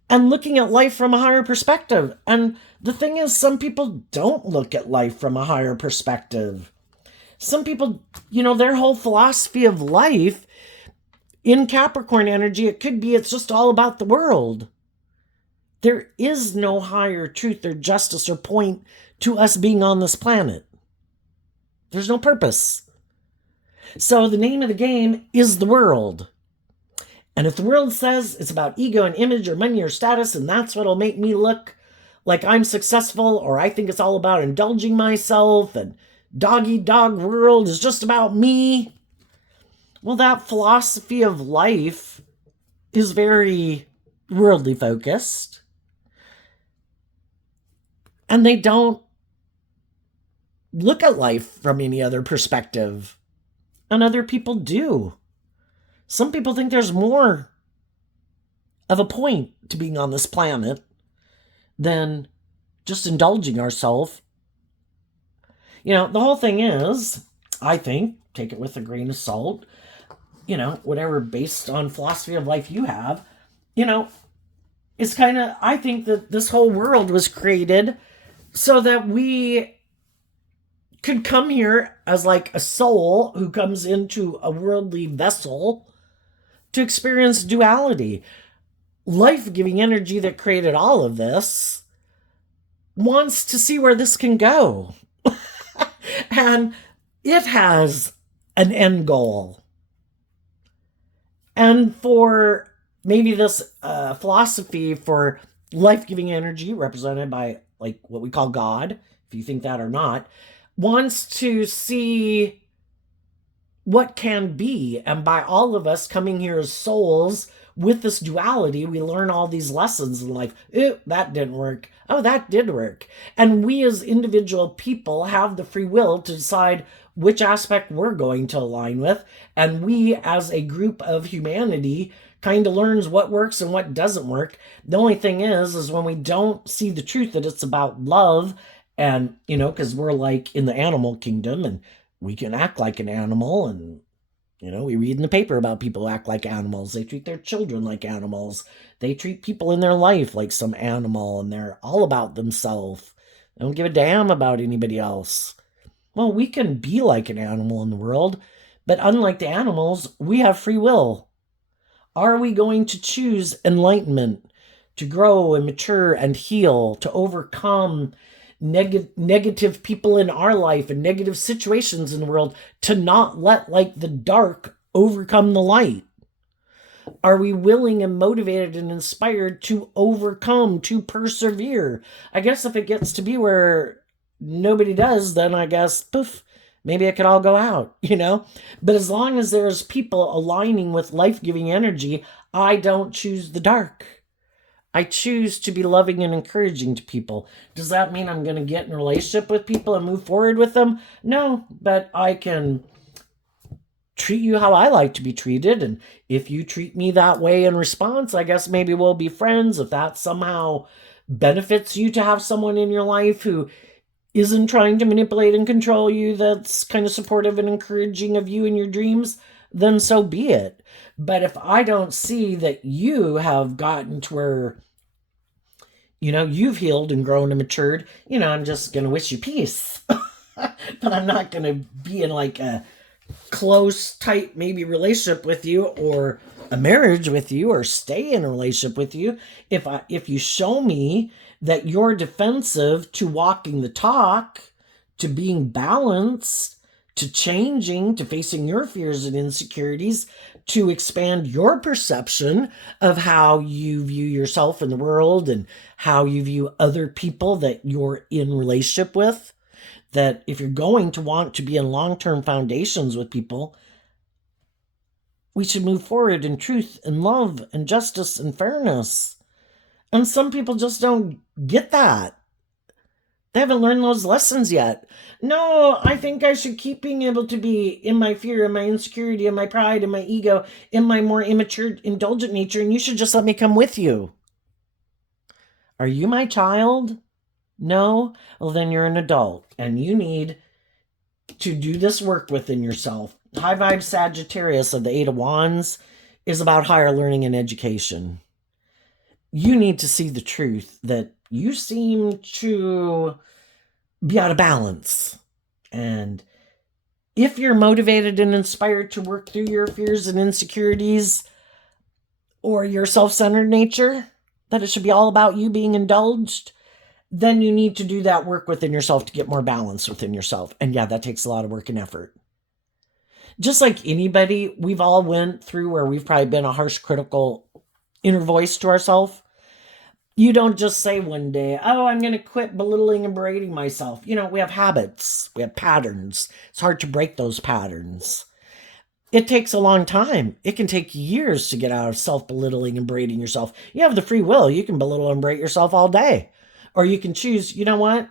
and looking at life from a higher perspective. And the thing is, some people don't look at life from a higher perspective. Some people, their whole philosophy of life in Capricorn energy, it could be it's just all about the world. There is no higher truth or justice or point to us being on this planet. There's no purpose. So the name of the game is the world. And if the world says it's about ego and image or money or status, and that's what'll make me look like I'm successful, or I think it's all about indulging myself, and dog-eat-dog world is just about me, well, that philosophy of life is very worldly focused. And they don't look at life from any other perspective. And other people do. Some people think there's more of a point to being on this planet than just indulging ourselves. The whole thing is, I think, take it with a grain of salt, whatever based on philosophy of life you have, it's kind of, I think that this whole world was created so that we could come here as like a soul who comes into a worldly vessel to experience duality. Life-giving energy that created all of this wants to see where this can go. And it has an end goal. And for maybe this philosophy for life-giving energy, represented by like what we call God, if you think that or not, wants to see what can be. And by all of us coming here as souls with this duality, we learn all these lessons in life. Oh, that didn't work. Oh, that did work. And we as individual people have the free will to decide which aspect we're going to align with. And we as a group of humanity kind of learns what works and what doesn't work. The only thing is when we don't see the truth that it's about love, and, because we're like in the animal kingdom and we can act like an animal, and, we read in the paper about people who act like animals. They treat their children like animals. They treat people in their life like some animal, and they're all about themselves. They don't give a damn about anybody else. Well, we can be like an animal in the world, but unlike the animals, we have free will. Are we going to choose enlightenment, to grow and mature and heal, to overcome negative people in our life and negative situations in the world, to not let like the dark overcome the light? Are we willing and motivated and inspired to overcome, to persevere? I guess if it gets to be where nobody does, then I guess, poof, maybe it could all go out, But as long as there's people aligning with life-giving energy, I don't choose the dark. I choose to be loving and encouraging to people. Does that mean I'm going to get in a relationship with people and move forward with them? No, but I can treat you how I like to be treated. And if you treat me that way in response, I guess maybe we'll be friends. If that somehow benefits you to have someone in your life who isn't trying to manipulate and control you, that's kind of supportive and encouraging of you and your dreams, then so be it. But if I don't see that you have gotten to where, you've healed and grown and matured, I'm just going to wish you peace. But I'm not going to be in like a close, tight, maybe relationship with you, or a marriage with you, or stay in a relationship with you, if you show me that you're defensive to walking the talk, to being balanced, to changing, to facing your fears and insecurities, to expand your perception of how you view yourself in the world and how you view other people that you're in relationship with, that if you're going to want to be in long-term foundations with people, we should move forward in truth and love and justice and fairness. And some people just don't get that. They haven't learned those lessons yet. No, I think I should keep being able to be in my fear, in my insecurity, in my pride, in my ego, in my more immature, indulgent nature, and you should just let me come with you. Are you my child? No? Well, then you're an adult, and you need to do this work within yourself. High Vibe Sagittarius of the Eight of Wands is about higher learning and education. You need to see the truth that you seem to be out of balance. And if you're motivated and inspired to work through your fears and insecurities or your self-centered nature, that it should be all about you being indulged, then you need to do that work within yourself to get more balance within yourself. And yeah, that takes a lot of work and effort. Just like anybody, we've all went through where we've probably been a harsh, critical inner voice to ourselves. You don't just say one day, oh, I'm going to quit belittling and berating myself. You know, we have habits, we have patterns. It's hard to break those patterns. It takes a long time. It can take years to get out of self-belittling and berating yourself. You have the free will. You can belittle and berate yourself all day. Or you can choose, you know what?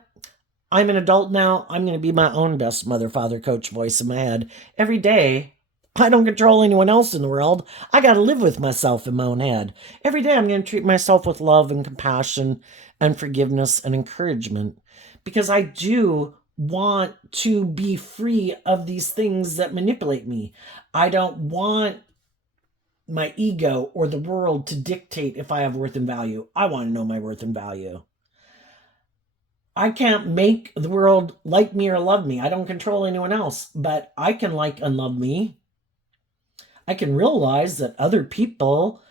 I'm an adult now. I'm going to be my own best mother, father, coach voice in my head. Every day, I don't control anyone else in the world. I got to live with myself in my own head. Every day I'm going to treat myself with love and compassion and forgiveness and encouragement, because I do want to be free of these things that manipulate me. I don't want my ego or the world to dictate if I have worth and value. I want to know my worth and value. I can't make the world like me or love me. I don't control anyone else, but I can like and love me. I can realize that other people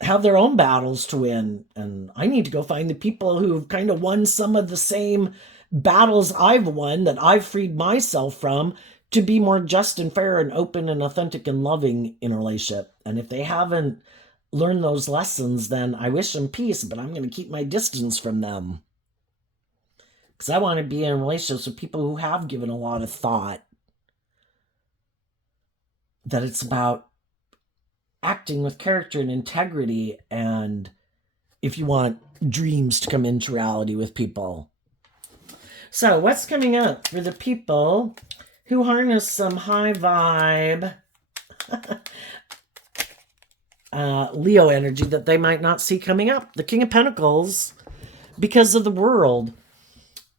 have their own battles to win, and I need to go find the people who've kind of won some of the same battles I've won, that I've freed myself from, to be more just and fair and open and authentic and loving in a relationship. And if they haven't learned those lessons, then I wish them peace, but I'm going to keep my distance from them. Because I want to be in relationships with people who have given a lot of thought, that it's about acting with character and integrity, and if you want dreams to come into reality with people. So what's coming up for the people who harness some high vibe Leo energy that they might not see coming up? The King of Pentacles, because of the world.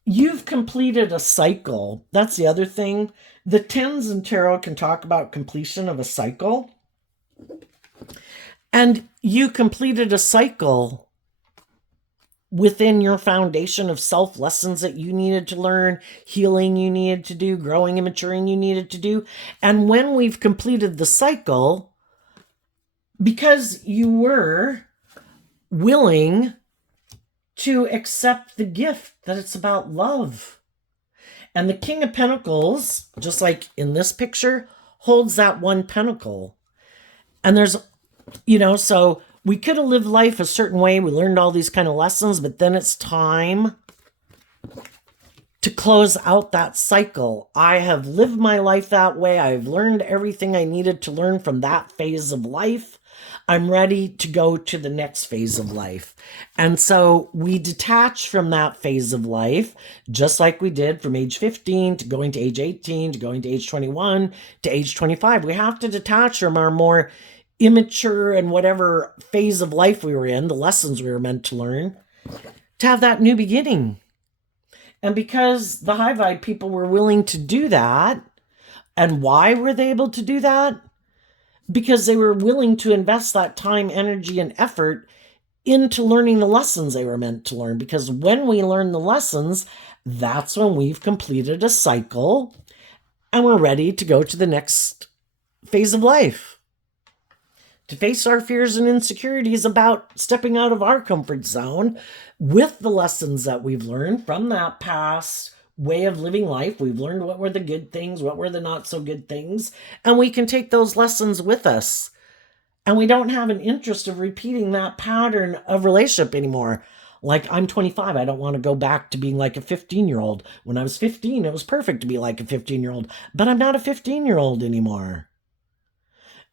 You've completed a cycle. That's the other thing. The tens in tarot can talk about completion of a cycle. And you completed a cycle within your foundation of self, lessons that you needed to learn, healing you needed to do, growing and maturing you needed to do. And when we've completed the cycle, because you were willing to accept the gift that it's about love. And the King of Pentacles, just like in this picture, holds that one pentacle. And there's, so we could have lived life a certain way. We learned all these kind of lessons, but then it's time to close out that cycle. I have lived my life that way. I've learned everything I needed to learn from that phase of life. I'm ready to go to the next phase of life. And so we detach from that phase of life, just like we did from age 15 to going to age 18 to going to age 21 to age 25. We have to detach from our more immature and whatever phase of life we were in, the lessons we were meant to learn, to have that new beginning. And because the high vibe people were willing to do that, and why were they able to do that? Because they were willing to invest that time, energy, and effort into learning the lessons they were meant to learn. Because when we learn the lessons, that's when we've completed a cycle. and we're ready to go to the next phase of life. To face our fears and insecurities about stepping out of our comfort zone with the lessons that we've learned from that past way of living life. We've learned what were the good things, what were the not so good things, and we can take those lessons with us. And we don't have an interest of repeating that pattern of relationship anymore. Like, I'm 25. I don't want to go back to being like a 15-year-old. When I was 15, it was perfect to be like a 15-year-old. But I'm not a 15-year-old anymore.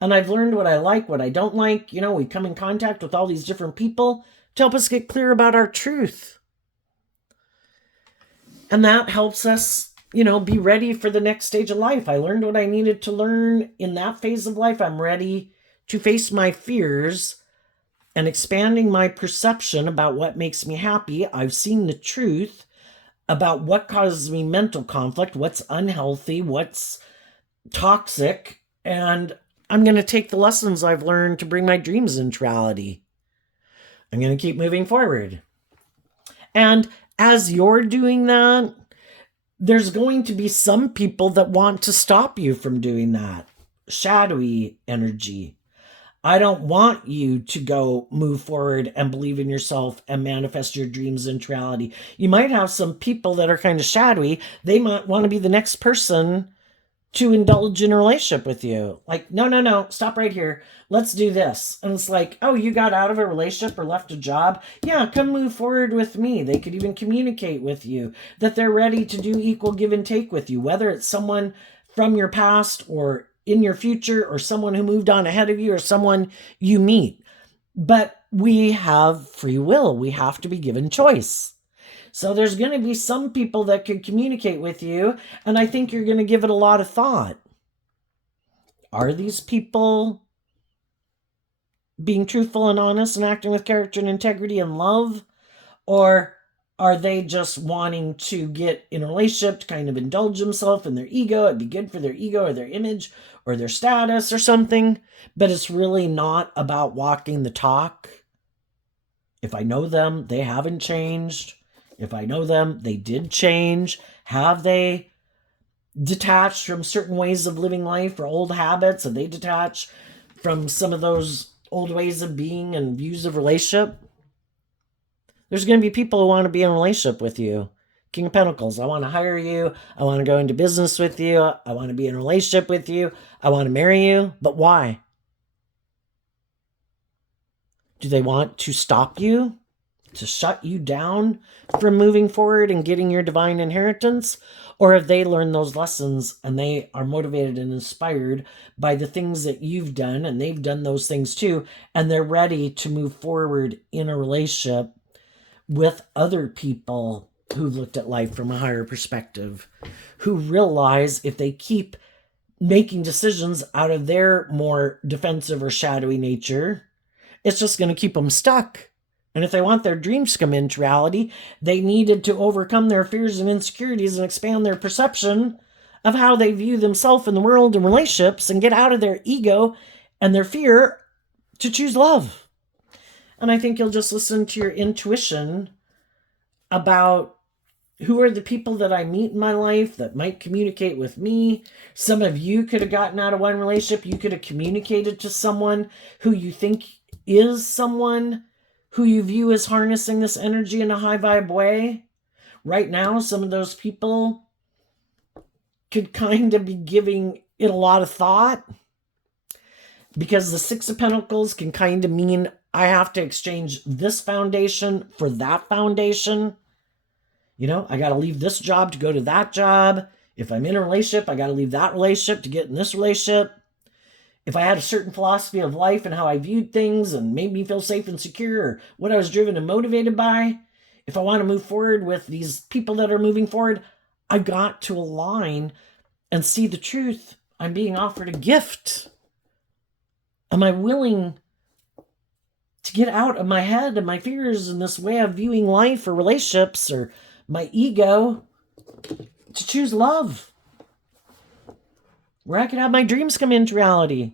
And I've learned what I like, what I don't like. We come in contact with all these different people to help us get clear about our truth. And that helps us, be ready for the next stage of life. I learned what I needed to learn in that phase of life. I'm ready to face my fears and expanding my perception about what makes me happy. I've seen the truth about what causes me mental conflict, what's unhealthy, what's toxic, and I'm going to take the lessons I've learned to bring my dreams into reality. I'm going to keep moving forward. And as you're doing that, there's going to be some people that want to stop you from doing that. Shadowy energy. I don't want you to go move forward and believe in yourself and manifest your dreams into reality. You might have some people that are kind of shadowy. They might want to be the next person to indulge in a relationship with you. Like, no, stop right here. Let's do this. And it's like, oh, you got out of a relationship or left a job? Yeah, come move forward with me. They could even communicate with you that they're ready to do equal give and take with you, whether it's someone from your past or in your future or someone who moved on ahead of you or someone you meet. But we have free will. We have to be given choice. So there's going to be some people that could communicate with you, and I think you're going to give it a lot of thought. Are these people being truthful and honest and acting with character and integrity and love? Or are they just wanting to get in a relationship to kind of indulge themselves in their ego? It'd be good for their ego or their image or their status or something, but it's really not about walking the talk. If I know them, they haven't changed. If I know them, they did change. Have they detached from certain ways of living life or old habits? Have they detached from some of those old ways of being and views of relationship? There's going to be people who want to be in a relationship with you. King of Pentacles, I want to hire you. I want to go into business with you. I want to be in a relationship with you. I want to marry you. But why? Do they want to stop you? To shut you down from moving forward and getting your divine inheritance? Or have they learned those lessons and they are motivated and inspired by the things that you've done, and they've done those things too, and they're ready to move forward in a relationship with other people who've looked at life from a higher perspective, who realize if they keep making decisions out of their more defensive or shadowy nature, it's just going to keep them stuck. And if they want their dreams to come into reality, they needed to overcome their fears and insecurities and expand their perception of how they view themselves in the world and relationships, and get out of their ego and their fear to choose love. And I think you'll just listen to your intuition about who are the people that I meet in my life that might communicate with me. Some of you could have gotten out of one relationship. You could have communicated to someone who you think is someone who you view as harnessing this energy in a high vibe way. Right now, some of those people could kind of be giving it a lot of thought, because the Six of Pentacles can kind of mean I have to exchange this foundation for that foundation. I got to leave this job to go to that job. If I'm in a relationship, I got to leave that relationship to get in this relationship. If I had a certain philosophy of life and how I viewed things and made me feel safe and secure, or what I was driven and motivated by, if I want to move forward with these people that are moving forward, I got to align and see the truth. I'm being offered a gift. Am I willing to get out of my head and my fears and this way of viewing life or relationships or my ego to choose love, where I can have my dreams come into reality?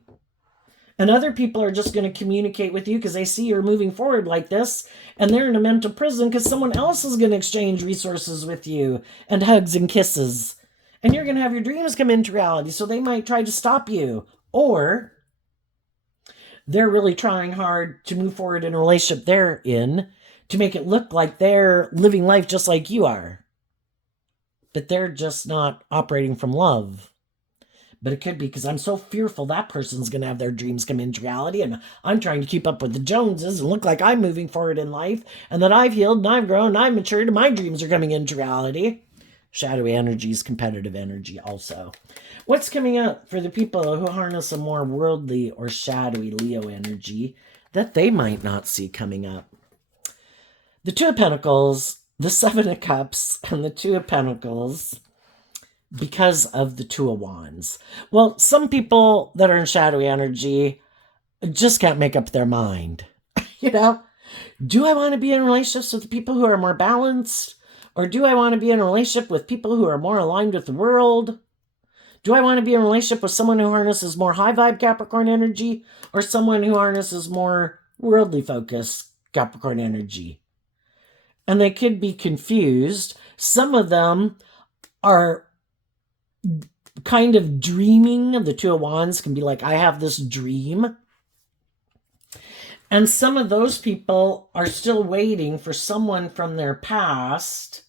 And other people are just going to communicate with you because they see you're moving forward like this, and they're in a mental prison because someone else is going to exchange resources with you and hugs and kisses. And you're going to have your dreams come into reality. So they might try to stop you. Or they're really trying hard to move forward in a relationship they're in to make it look like they're living life just like you are. But they're just not operating from love. But it could be because I'm so fearful that person's going to have their dreams come into reality, and I'm trying to keep up with the Joneses and look like I'm moving forward in life, and that I've healed and I've grown and I've matured and my dreams are coming into reality. Shadowy energy is competitive energy also. What's coming up for the people who harness a more worldly or shadowy Leo energy that they might not see coming up? The Two of Pentacles, the Seven of Cups, and the Two of Pentacles, because of the Two of Wands. Well, some people that are in shadowy energy just can't make up their mind. You know, do I want to be in relationships with people who are more balanced? Or do I want to be in a relationship with people who are more aligned with the world? Do I want to be in a relationship with someone who harnesses more high vibe Capricorn energy, or someone who harnesses more worldly focused Capricorn energy? And they could be confused. Some of them are kind of dreaming. The Two of Wands can be like, I have this dream. And some of those people are still waiting for someone from their past,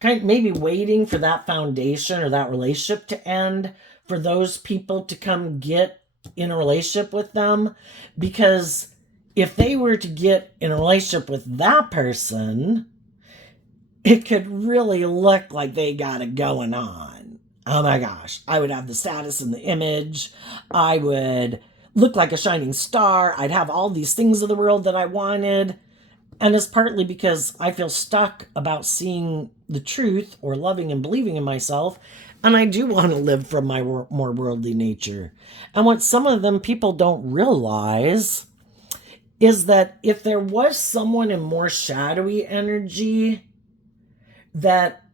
kind of maybe waiting for that foundation or that relationship to end, for those people to come get in a relationship with them. Because if they were to get in a relationship with that person, it could really look like they got it going on. Oh my gosh, I would have the status and the image. I would look like a shining star. I'd have all these things of the world that I wanted. And it's partly because I feel stuck about seeing the truth or loving and believing in myself. And I do want to live from my more worldly nature. And what some of them people don't realize is that if there was someone in more shadowy energy that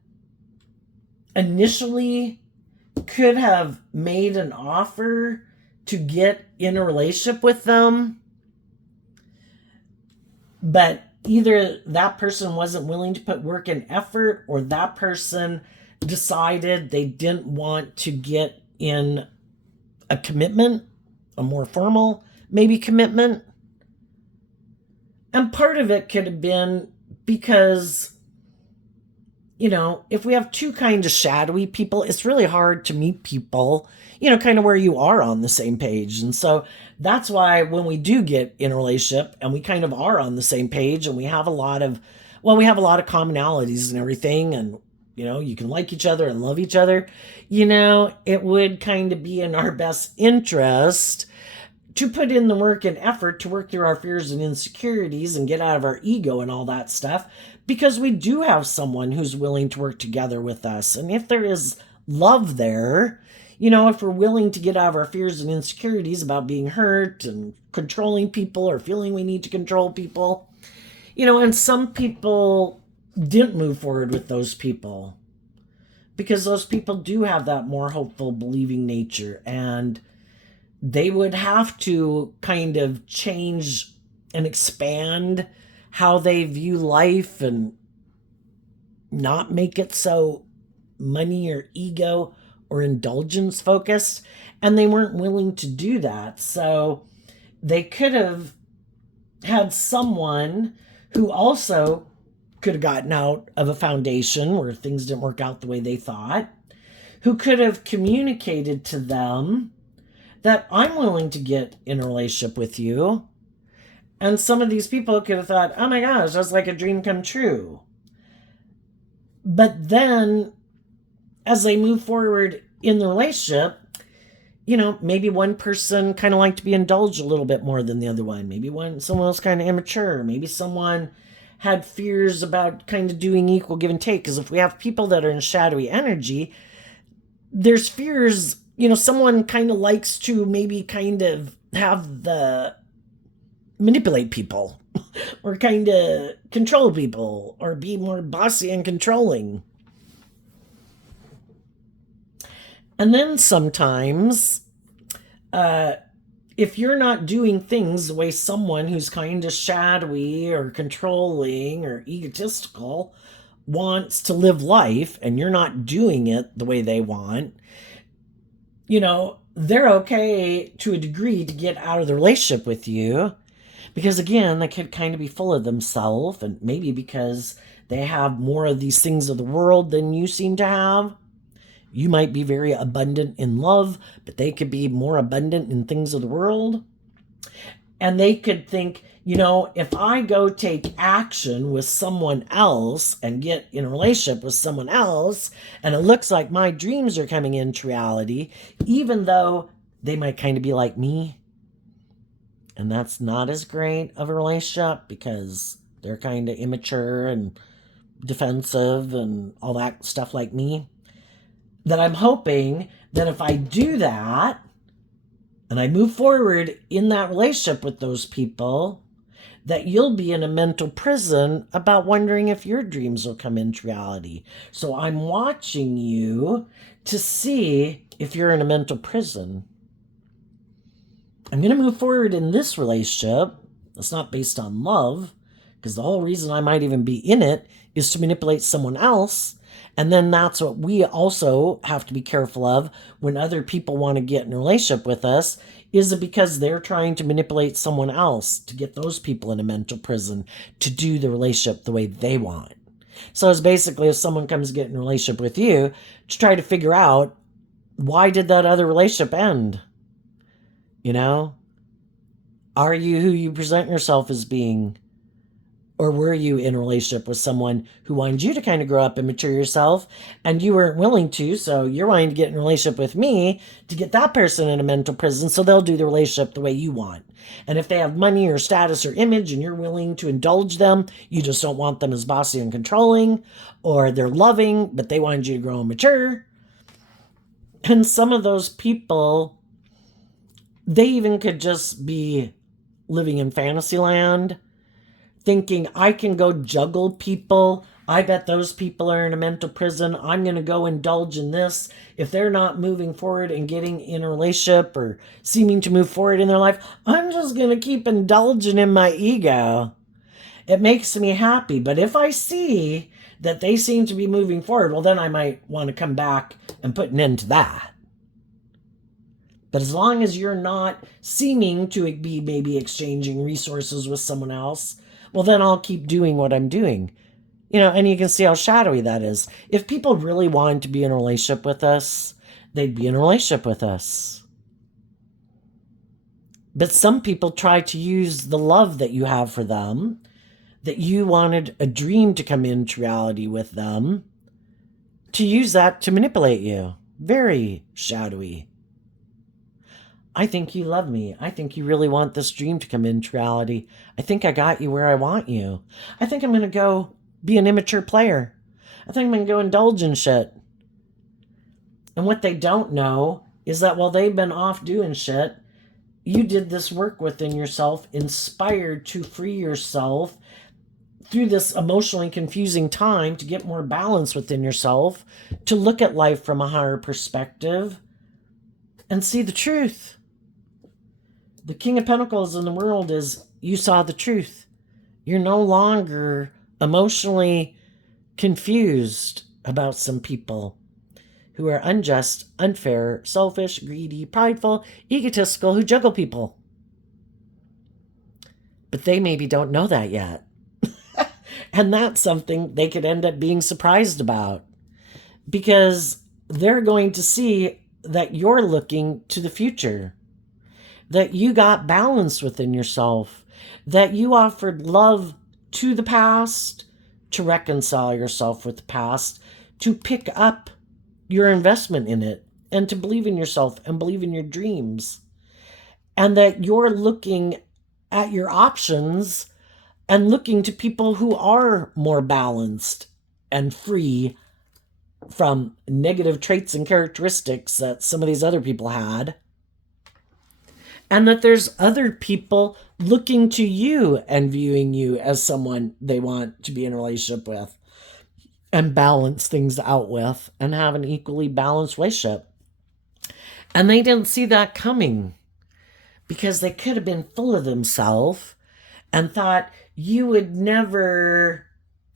initially could have made an offer to get in a relationship with them, but either that person wasn't willing to put work and effort, or that person decided they didn't want to get in a commitment, a more formal maybe commitment. And part of it could have been because, you know, if we have two kinds of shadowy people, it's really hard to meet people, you know, kind of where you are on the same page. And so that's why when we do get in a relationship and we kind of are on the same page and we have a lot of commonalities and everything, and, you know, you can like each other and love each other, you know, it would kind of be in our best interest to put in the work and effort to work through our fears and insecurities and get out of our ego and all that stuff, because we do have someone who's willing to work together with us. And if there is love there, you know, if we're willing to get out of our fears and insecurities about being hurt and controlling people or feeling we need to control people, you know, and some people didn't move forward with those people because those people do have that more hopeful, believing nature, and they would have to kind of change and expand how they view life and not make it so money or ego or indulgence focused. And they weren't willing to do that. So they could have had someone who also could have gotten out of a foundation where things didn't work out the way they thought, who could have communicated to them that I'm willing to get in a relationship with you. And some of these people could have thought, oh my gosh, that's like a dream come true. But then as they move forward in the relationship, you know, maybe one person kind of liked to be indulged a little bit more than the other one. Maybe someone else kind of immature. Maybe someone had fears about kind of doing equal give and take. Because if we have people that are in shadowy energy, there's fears. You know, someone kind of likes to maybe kind of manipulate people or kind of control people or be more bossy and controlling. And then sometimes, if you're not doing things the way someone who's kind of shadowy or controlling or egotistical wants to live life and you're not doing it the way they want, they're okay to a degree to get out of the relationship with you because, again, they could kind of be full of themselves, and maybe because they have more of these things of the world than you seem to have. You might be very abundant in love, but they could be more abundant in things of the world. And they could think, if I go take action with someone else and get in a relationship with someone else, and it looks like my dreams are coming into reality, even though they might kind of be like me, and that's not as great of a relationship because they're kind of immature and defensive and all that stuff like me, that I'm hoping that if I do that and I move forward in that relationship with those people, that you'll be in a mental prison about wondering if your dreams will come into reality. So I'm watching you to see if you're in a mental prison. I'm going to move forward in this relationship. It's not based on love, because the whole reason I might even be in it is to manipulate someone else. And then that's what we also have to be careful of when other people want to get in a relationship with us. Is it because they're trying to manipulate someone else to get those people in a mental prison to do the relationship the way they want? So it's basically if someone comes to get in a relationship with you to try to figure out, why did that other relationship end? Are you who you present yourself as being? Or were you in a relationship with someone who wanted you to kind of grow up and mature yourself, and you weren't willing to, so you're wanting to get in a relationship with me to get that person in a mental prison so they'll do the relationship the way you want. And if they have money or status or image and you're willing to indulge them, you just don't want them as bossy and controlling, or they're loving, but they wanted you to grow and mature. And some of those people, they even could just be living in fantasy land, thinking, I can go juggle people. I bet those people are in a mental prison. I'm going to go indulge in this. If they're not moving forward and getting in a relationship or seeming to move forward in their life, I'm just going to keep indulging in my ego. It makes me happy. But if I see that they seem to be moving forward, well, then I might want to come back and put an end to that. But as long as you're not seeming to be maybe exchanging resources with someone else, well, then I'll keep doing what I'm doing. And you can see how shadowy that is. If people really wanted to be in a relationship with us, they'd be in a relationship with us. But some people try to use the love that you have for them, that you wanted a dream to come into reality with them, to use that to manipulate you. Very shadowy. I think you love me. I think you really want this dream to come into reality. I think I got you where I want you. I think I'm going to go be an immature player. I think I'm going to go indulge in shit. And what they don't know is that while they've been off doing shit, you did this work within yourself, inspired to free yourself through this emotionally confusing time to get more balance within yourself, to look at life from a higher perspective and see the truth. The King of Pentacles in the world is, you saw the truth. You're no longer emotionally confused about some people who are unjust, unfair, selfish, greedy, prideful, egotistical, who juggle people. But they maybe don't know that yet. And that's something they could end up being surprised about, because they're going to see that you're looking to the future, that you got balance within yourself, that you offered love to the past, to reconcile yourself with the past, to pick up your investment in it, and to believe in yourself and believe in your dreams, and that you're looking at your options and looking to people who are more balanced and free from negative traits and characteristics that some of these other people had. And that there's other people looking to you and viewing you as someone they want to be in a relationship with and balance things out with and have an equally balanced relationship. And they didn't see that coming, because they could have been full of themselves and thought you would never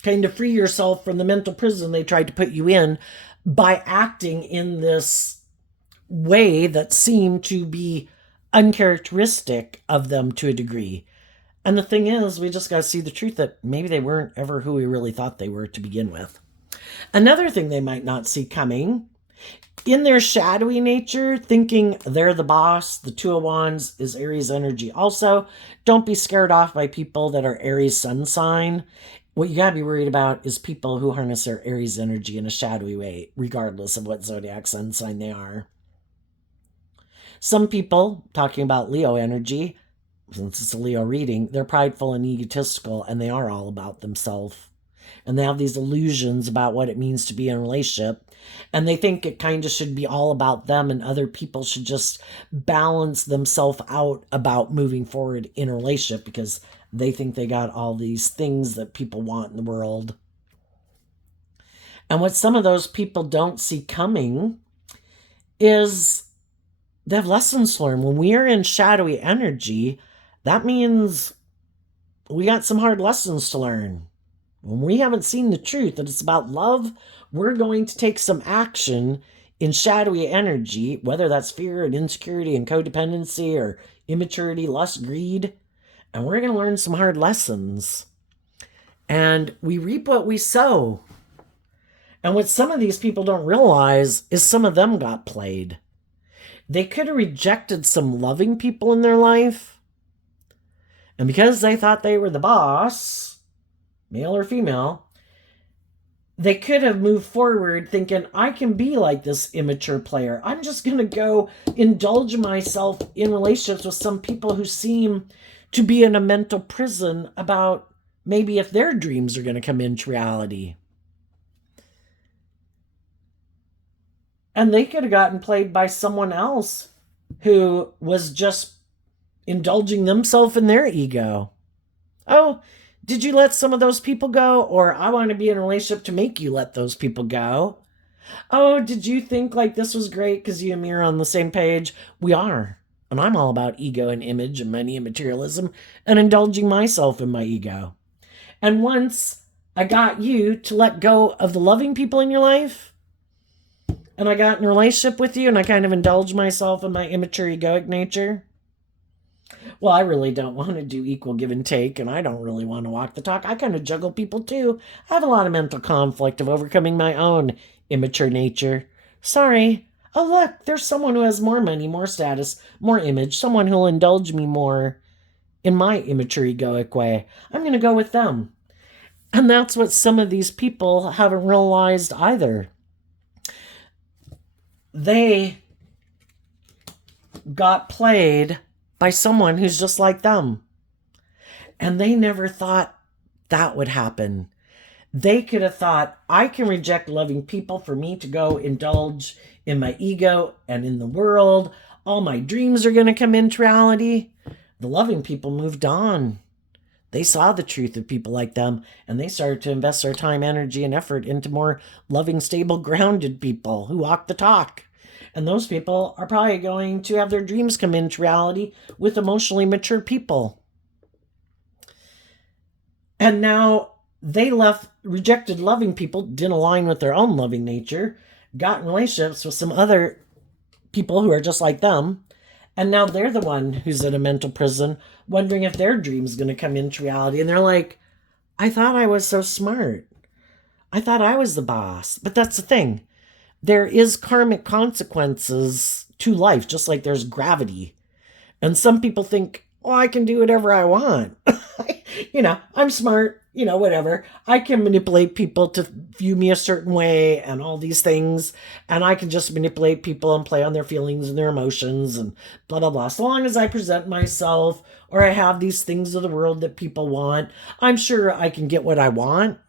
kind of free yourself from the mental prison they tried to put you in by acting in this way that seemed to be uncharacteristic of them to a degree. And the thing is, we just got to see the truth that maybe they weren't ever who we really thought they were to begin with. Another thing they might not see coming, in their shadowy nature, thinking they're the boss, the Two of Wands is Aries energy. Also, don't be scared off by people that are Aries sun sign. What you gotta be worried about is people who harness their Aries energy in a shadowy way, regardless of what zodiac sun sign they are. Some people, talking about Leo energy, since it's a Leo reading, they're prideful and egotistical, and they are all about themselves. And they have these illusions about what it means to be in a relationship. And they think it kind of should be all about them, and other people should just balance themselves out about moving forward in a relationship because they think they got all these things that people want in the world. And what some of those people don't see coming is they have lessons to learn. When we are in shadowy energy, that means we got some hard lessons to learn. When we haven't seen the truth that it's about love, we're going to take some action in shadowy energy, whether that's fear and insecurity and codependency or immaturity, lust, greed, and we're going to learn some hard lessons. And we reap what we sow. And what some of these people don't realize is some of them got played. They could have rejected some loving people in their life, and because they thought they were the boss, male or female, they could have moved forward thinking, I can be like this immature player. I'm just going to go indulge myself in relationships with some people who seem to be in a mental prison about maybe if their dreams are going to come into reality. And they could have gotten played by someone else who was just indulging themselves in their ego. Oh, did you let some of those people go? Or I want to be in a relationship to make you let those people go. Oh, did you think like this was great because you and me are on the same page? We are. And I'm all about ego and image and money and materialism and indulging myself in my ego. And once I got you to let go of the loving people in your life, and I got in a relationship with you and I kind of indulged myself in my immature egoic nature, well, I really don't want to do equal give and take, and I don't really want to walk the talk. I kind of juggle people too. I have a lot of mental conflict of overcoming my own immature nature. Sorry. Oh, look, there's someone who has more money, more status, more image, someone who'll indulge me more in my immature egoic way. I'm going to go with them. And that's what some of these people haven't realized either. They got played by someone who's just like them. And they never thought that would happen. They could have thought, I can reject loving people for me to go indulge in my ego and in the world. All my dreams are going to come into reality. The loving people moved on. They saw the truth of people like them, and they started to invest their time, energy, and effort into more loving, stable, grounded people who walk the talk. And those people are probably going to have their dreams come into reality with emotionally mature people. And now they rejected loving people, didn't align with their own loving nature, got in relationships with some other people who are just like them. And now they're the one who's in a mental prison, wondering if their dream's going to come into reality. And they're like, I thought I was so smart. I thought I was the boss. But that's the thing. There is karmic consequences to life, just like there's gravity. And some people think, oh, I can do whatever I want. I'm smart, whatever. I can manipulate people to view me a certain way and all these things. And I can just manipulate people and play on their feelings and their emotions and blah, blah, blah. So long as I present myself or I have these things of the world that people want, I'm sure I can get what I want.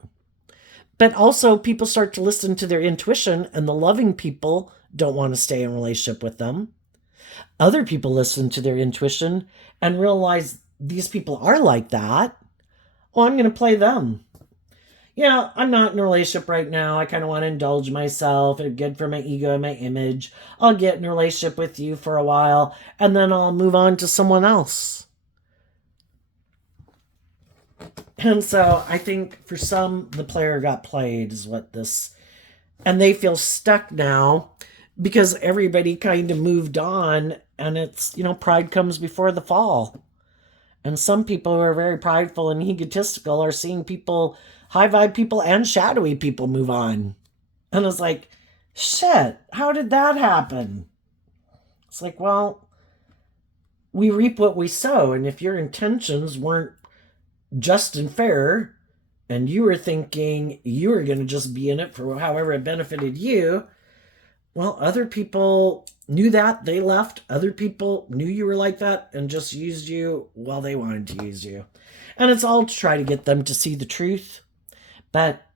But also people start to listen to their intuition, and the loving people don't want to stay in a relationship with them. Other people listen to their intuition and realize these people are like that. Oh, I'm going to play them. Yeah, I'm not in a relationship right now. I kind of want to indulge myself. It's good for my ego and my image. I'll get in a relationship with you for a while, and then I'll move on to someone else. And so I think for some, the player got played is what this, and they feel stuck now because everybody kind of moved on, and it's, pride comes before the fall. And some people who are very prideful and egotistical are seeing people, high vibe people and shadowy people move on. And it's like, shit, how did that happen? It's like, well, we reap what we sow. And if your intentions weren't just and fair, and you were thinking you were going to just be in it for however it benefited you, well, other people knew that, they left. Other people knew you were like that and just used you while they wanted to use you. And it's all to try to get them to see the truth. But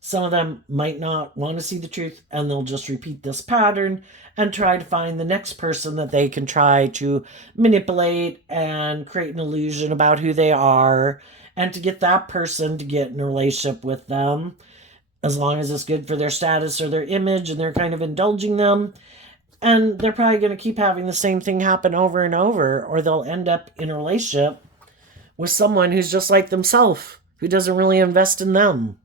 some of them might not want to see the truth, and they'll just repeat this pattern and try to find the next person that they can try to manipulate and create an illusion about who they are, and to get that person to get in a relationship with them, as long as it's good for their status or their image and they're kind of indulging them. And they're probably going to keep having the same thing happen over and over, or they'll end up in a relationship with someone who's just like themselves, who doesn't really invest in them.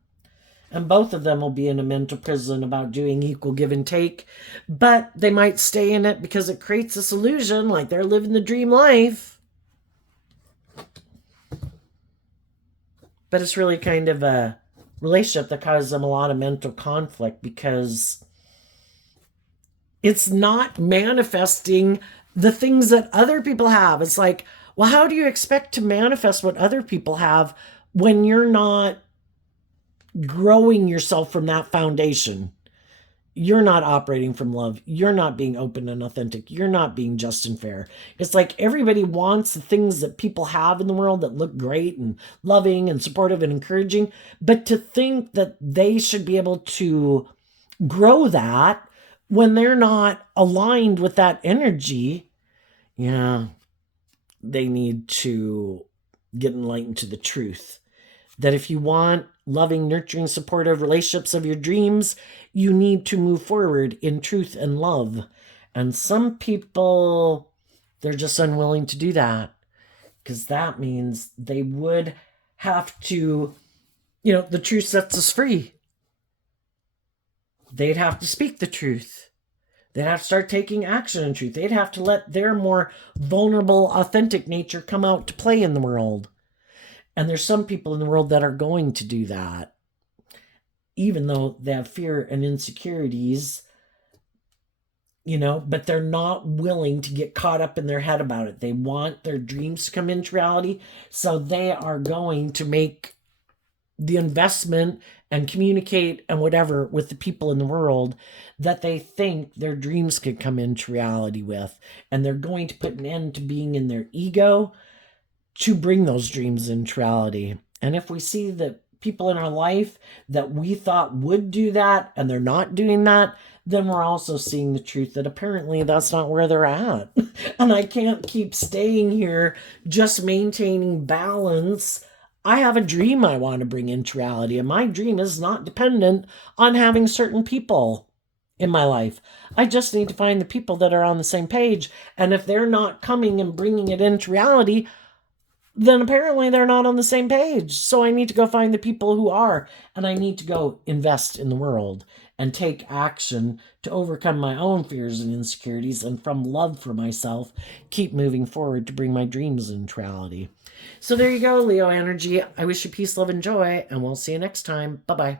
And both of them will be in a mental prison about doing equal give and take. But they might stay in it because it creates this illusion like they're living the dream life. But it's really kind of a relationship that causes them a lot of mental conflict, because it's not manifesting the things that other people have. It's like, well, how do you expect to manifest what other people have when you're not growing yourself from that foundation? You're not operating from love. You're not being open and authentic. You're not being just and fair. It's like everybody wants the things that people have in the world that look great and loving and supportive and encouraging. But to think that they should be able to grow that when they're not aligned with that energy, yeah, they need to get enlightened to the truth. That if you want loving, nurturing, supportive relationships of your dreams, you need to move forward in truth and love. And some people, they're just unwilling to do that, because that means they would have to, the truth sets us free. They'd have to speak the truth. They'd have to start taking action in truth. They'd have to let their more vulnerable, authentic nature come out to play in the world. And there's some people in the world that are going to do that, even though they have fear and insecurities, but they're not willing to get caught up in their head about it. They want their dreams to come into reality, so they are going to make the investment and communicate and whatever with the people in the world that they think their dreams could come into reality with. And they're going to put an end to being in their ego to bring those dreams into reality. And if we see that people in our life that we thought would do that and they're not doing that, then we're also seeing the truth that apparently that's not where they're at. And I can't keep staying here just maintaining balance. I have a dream I want to bring into reality, and my dream is not dependent on having certain people in my life. I just need to find the people that are on the same page. And if they're not coming and bringing it into reality, then apparently they're not on the same page. So I need to go find the people who are, and I need to go invest in the world and take action to overcome my own fears and insecurities, and from love for myself, keep moving forward to bring my dreams into reality. So there you go, Leo energy. I wish you peace, love, and joy, and we'll see you next time. Bye-bye.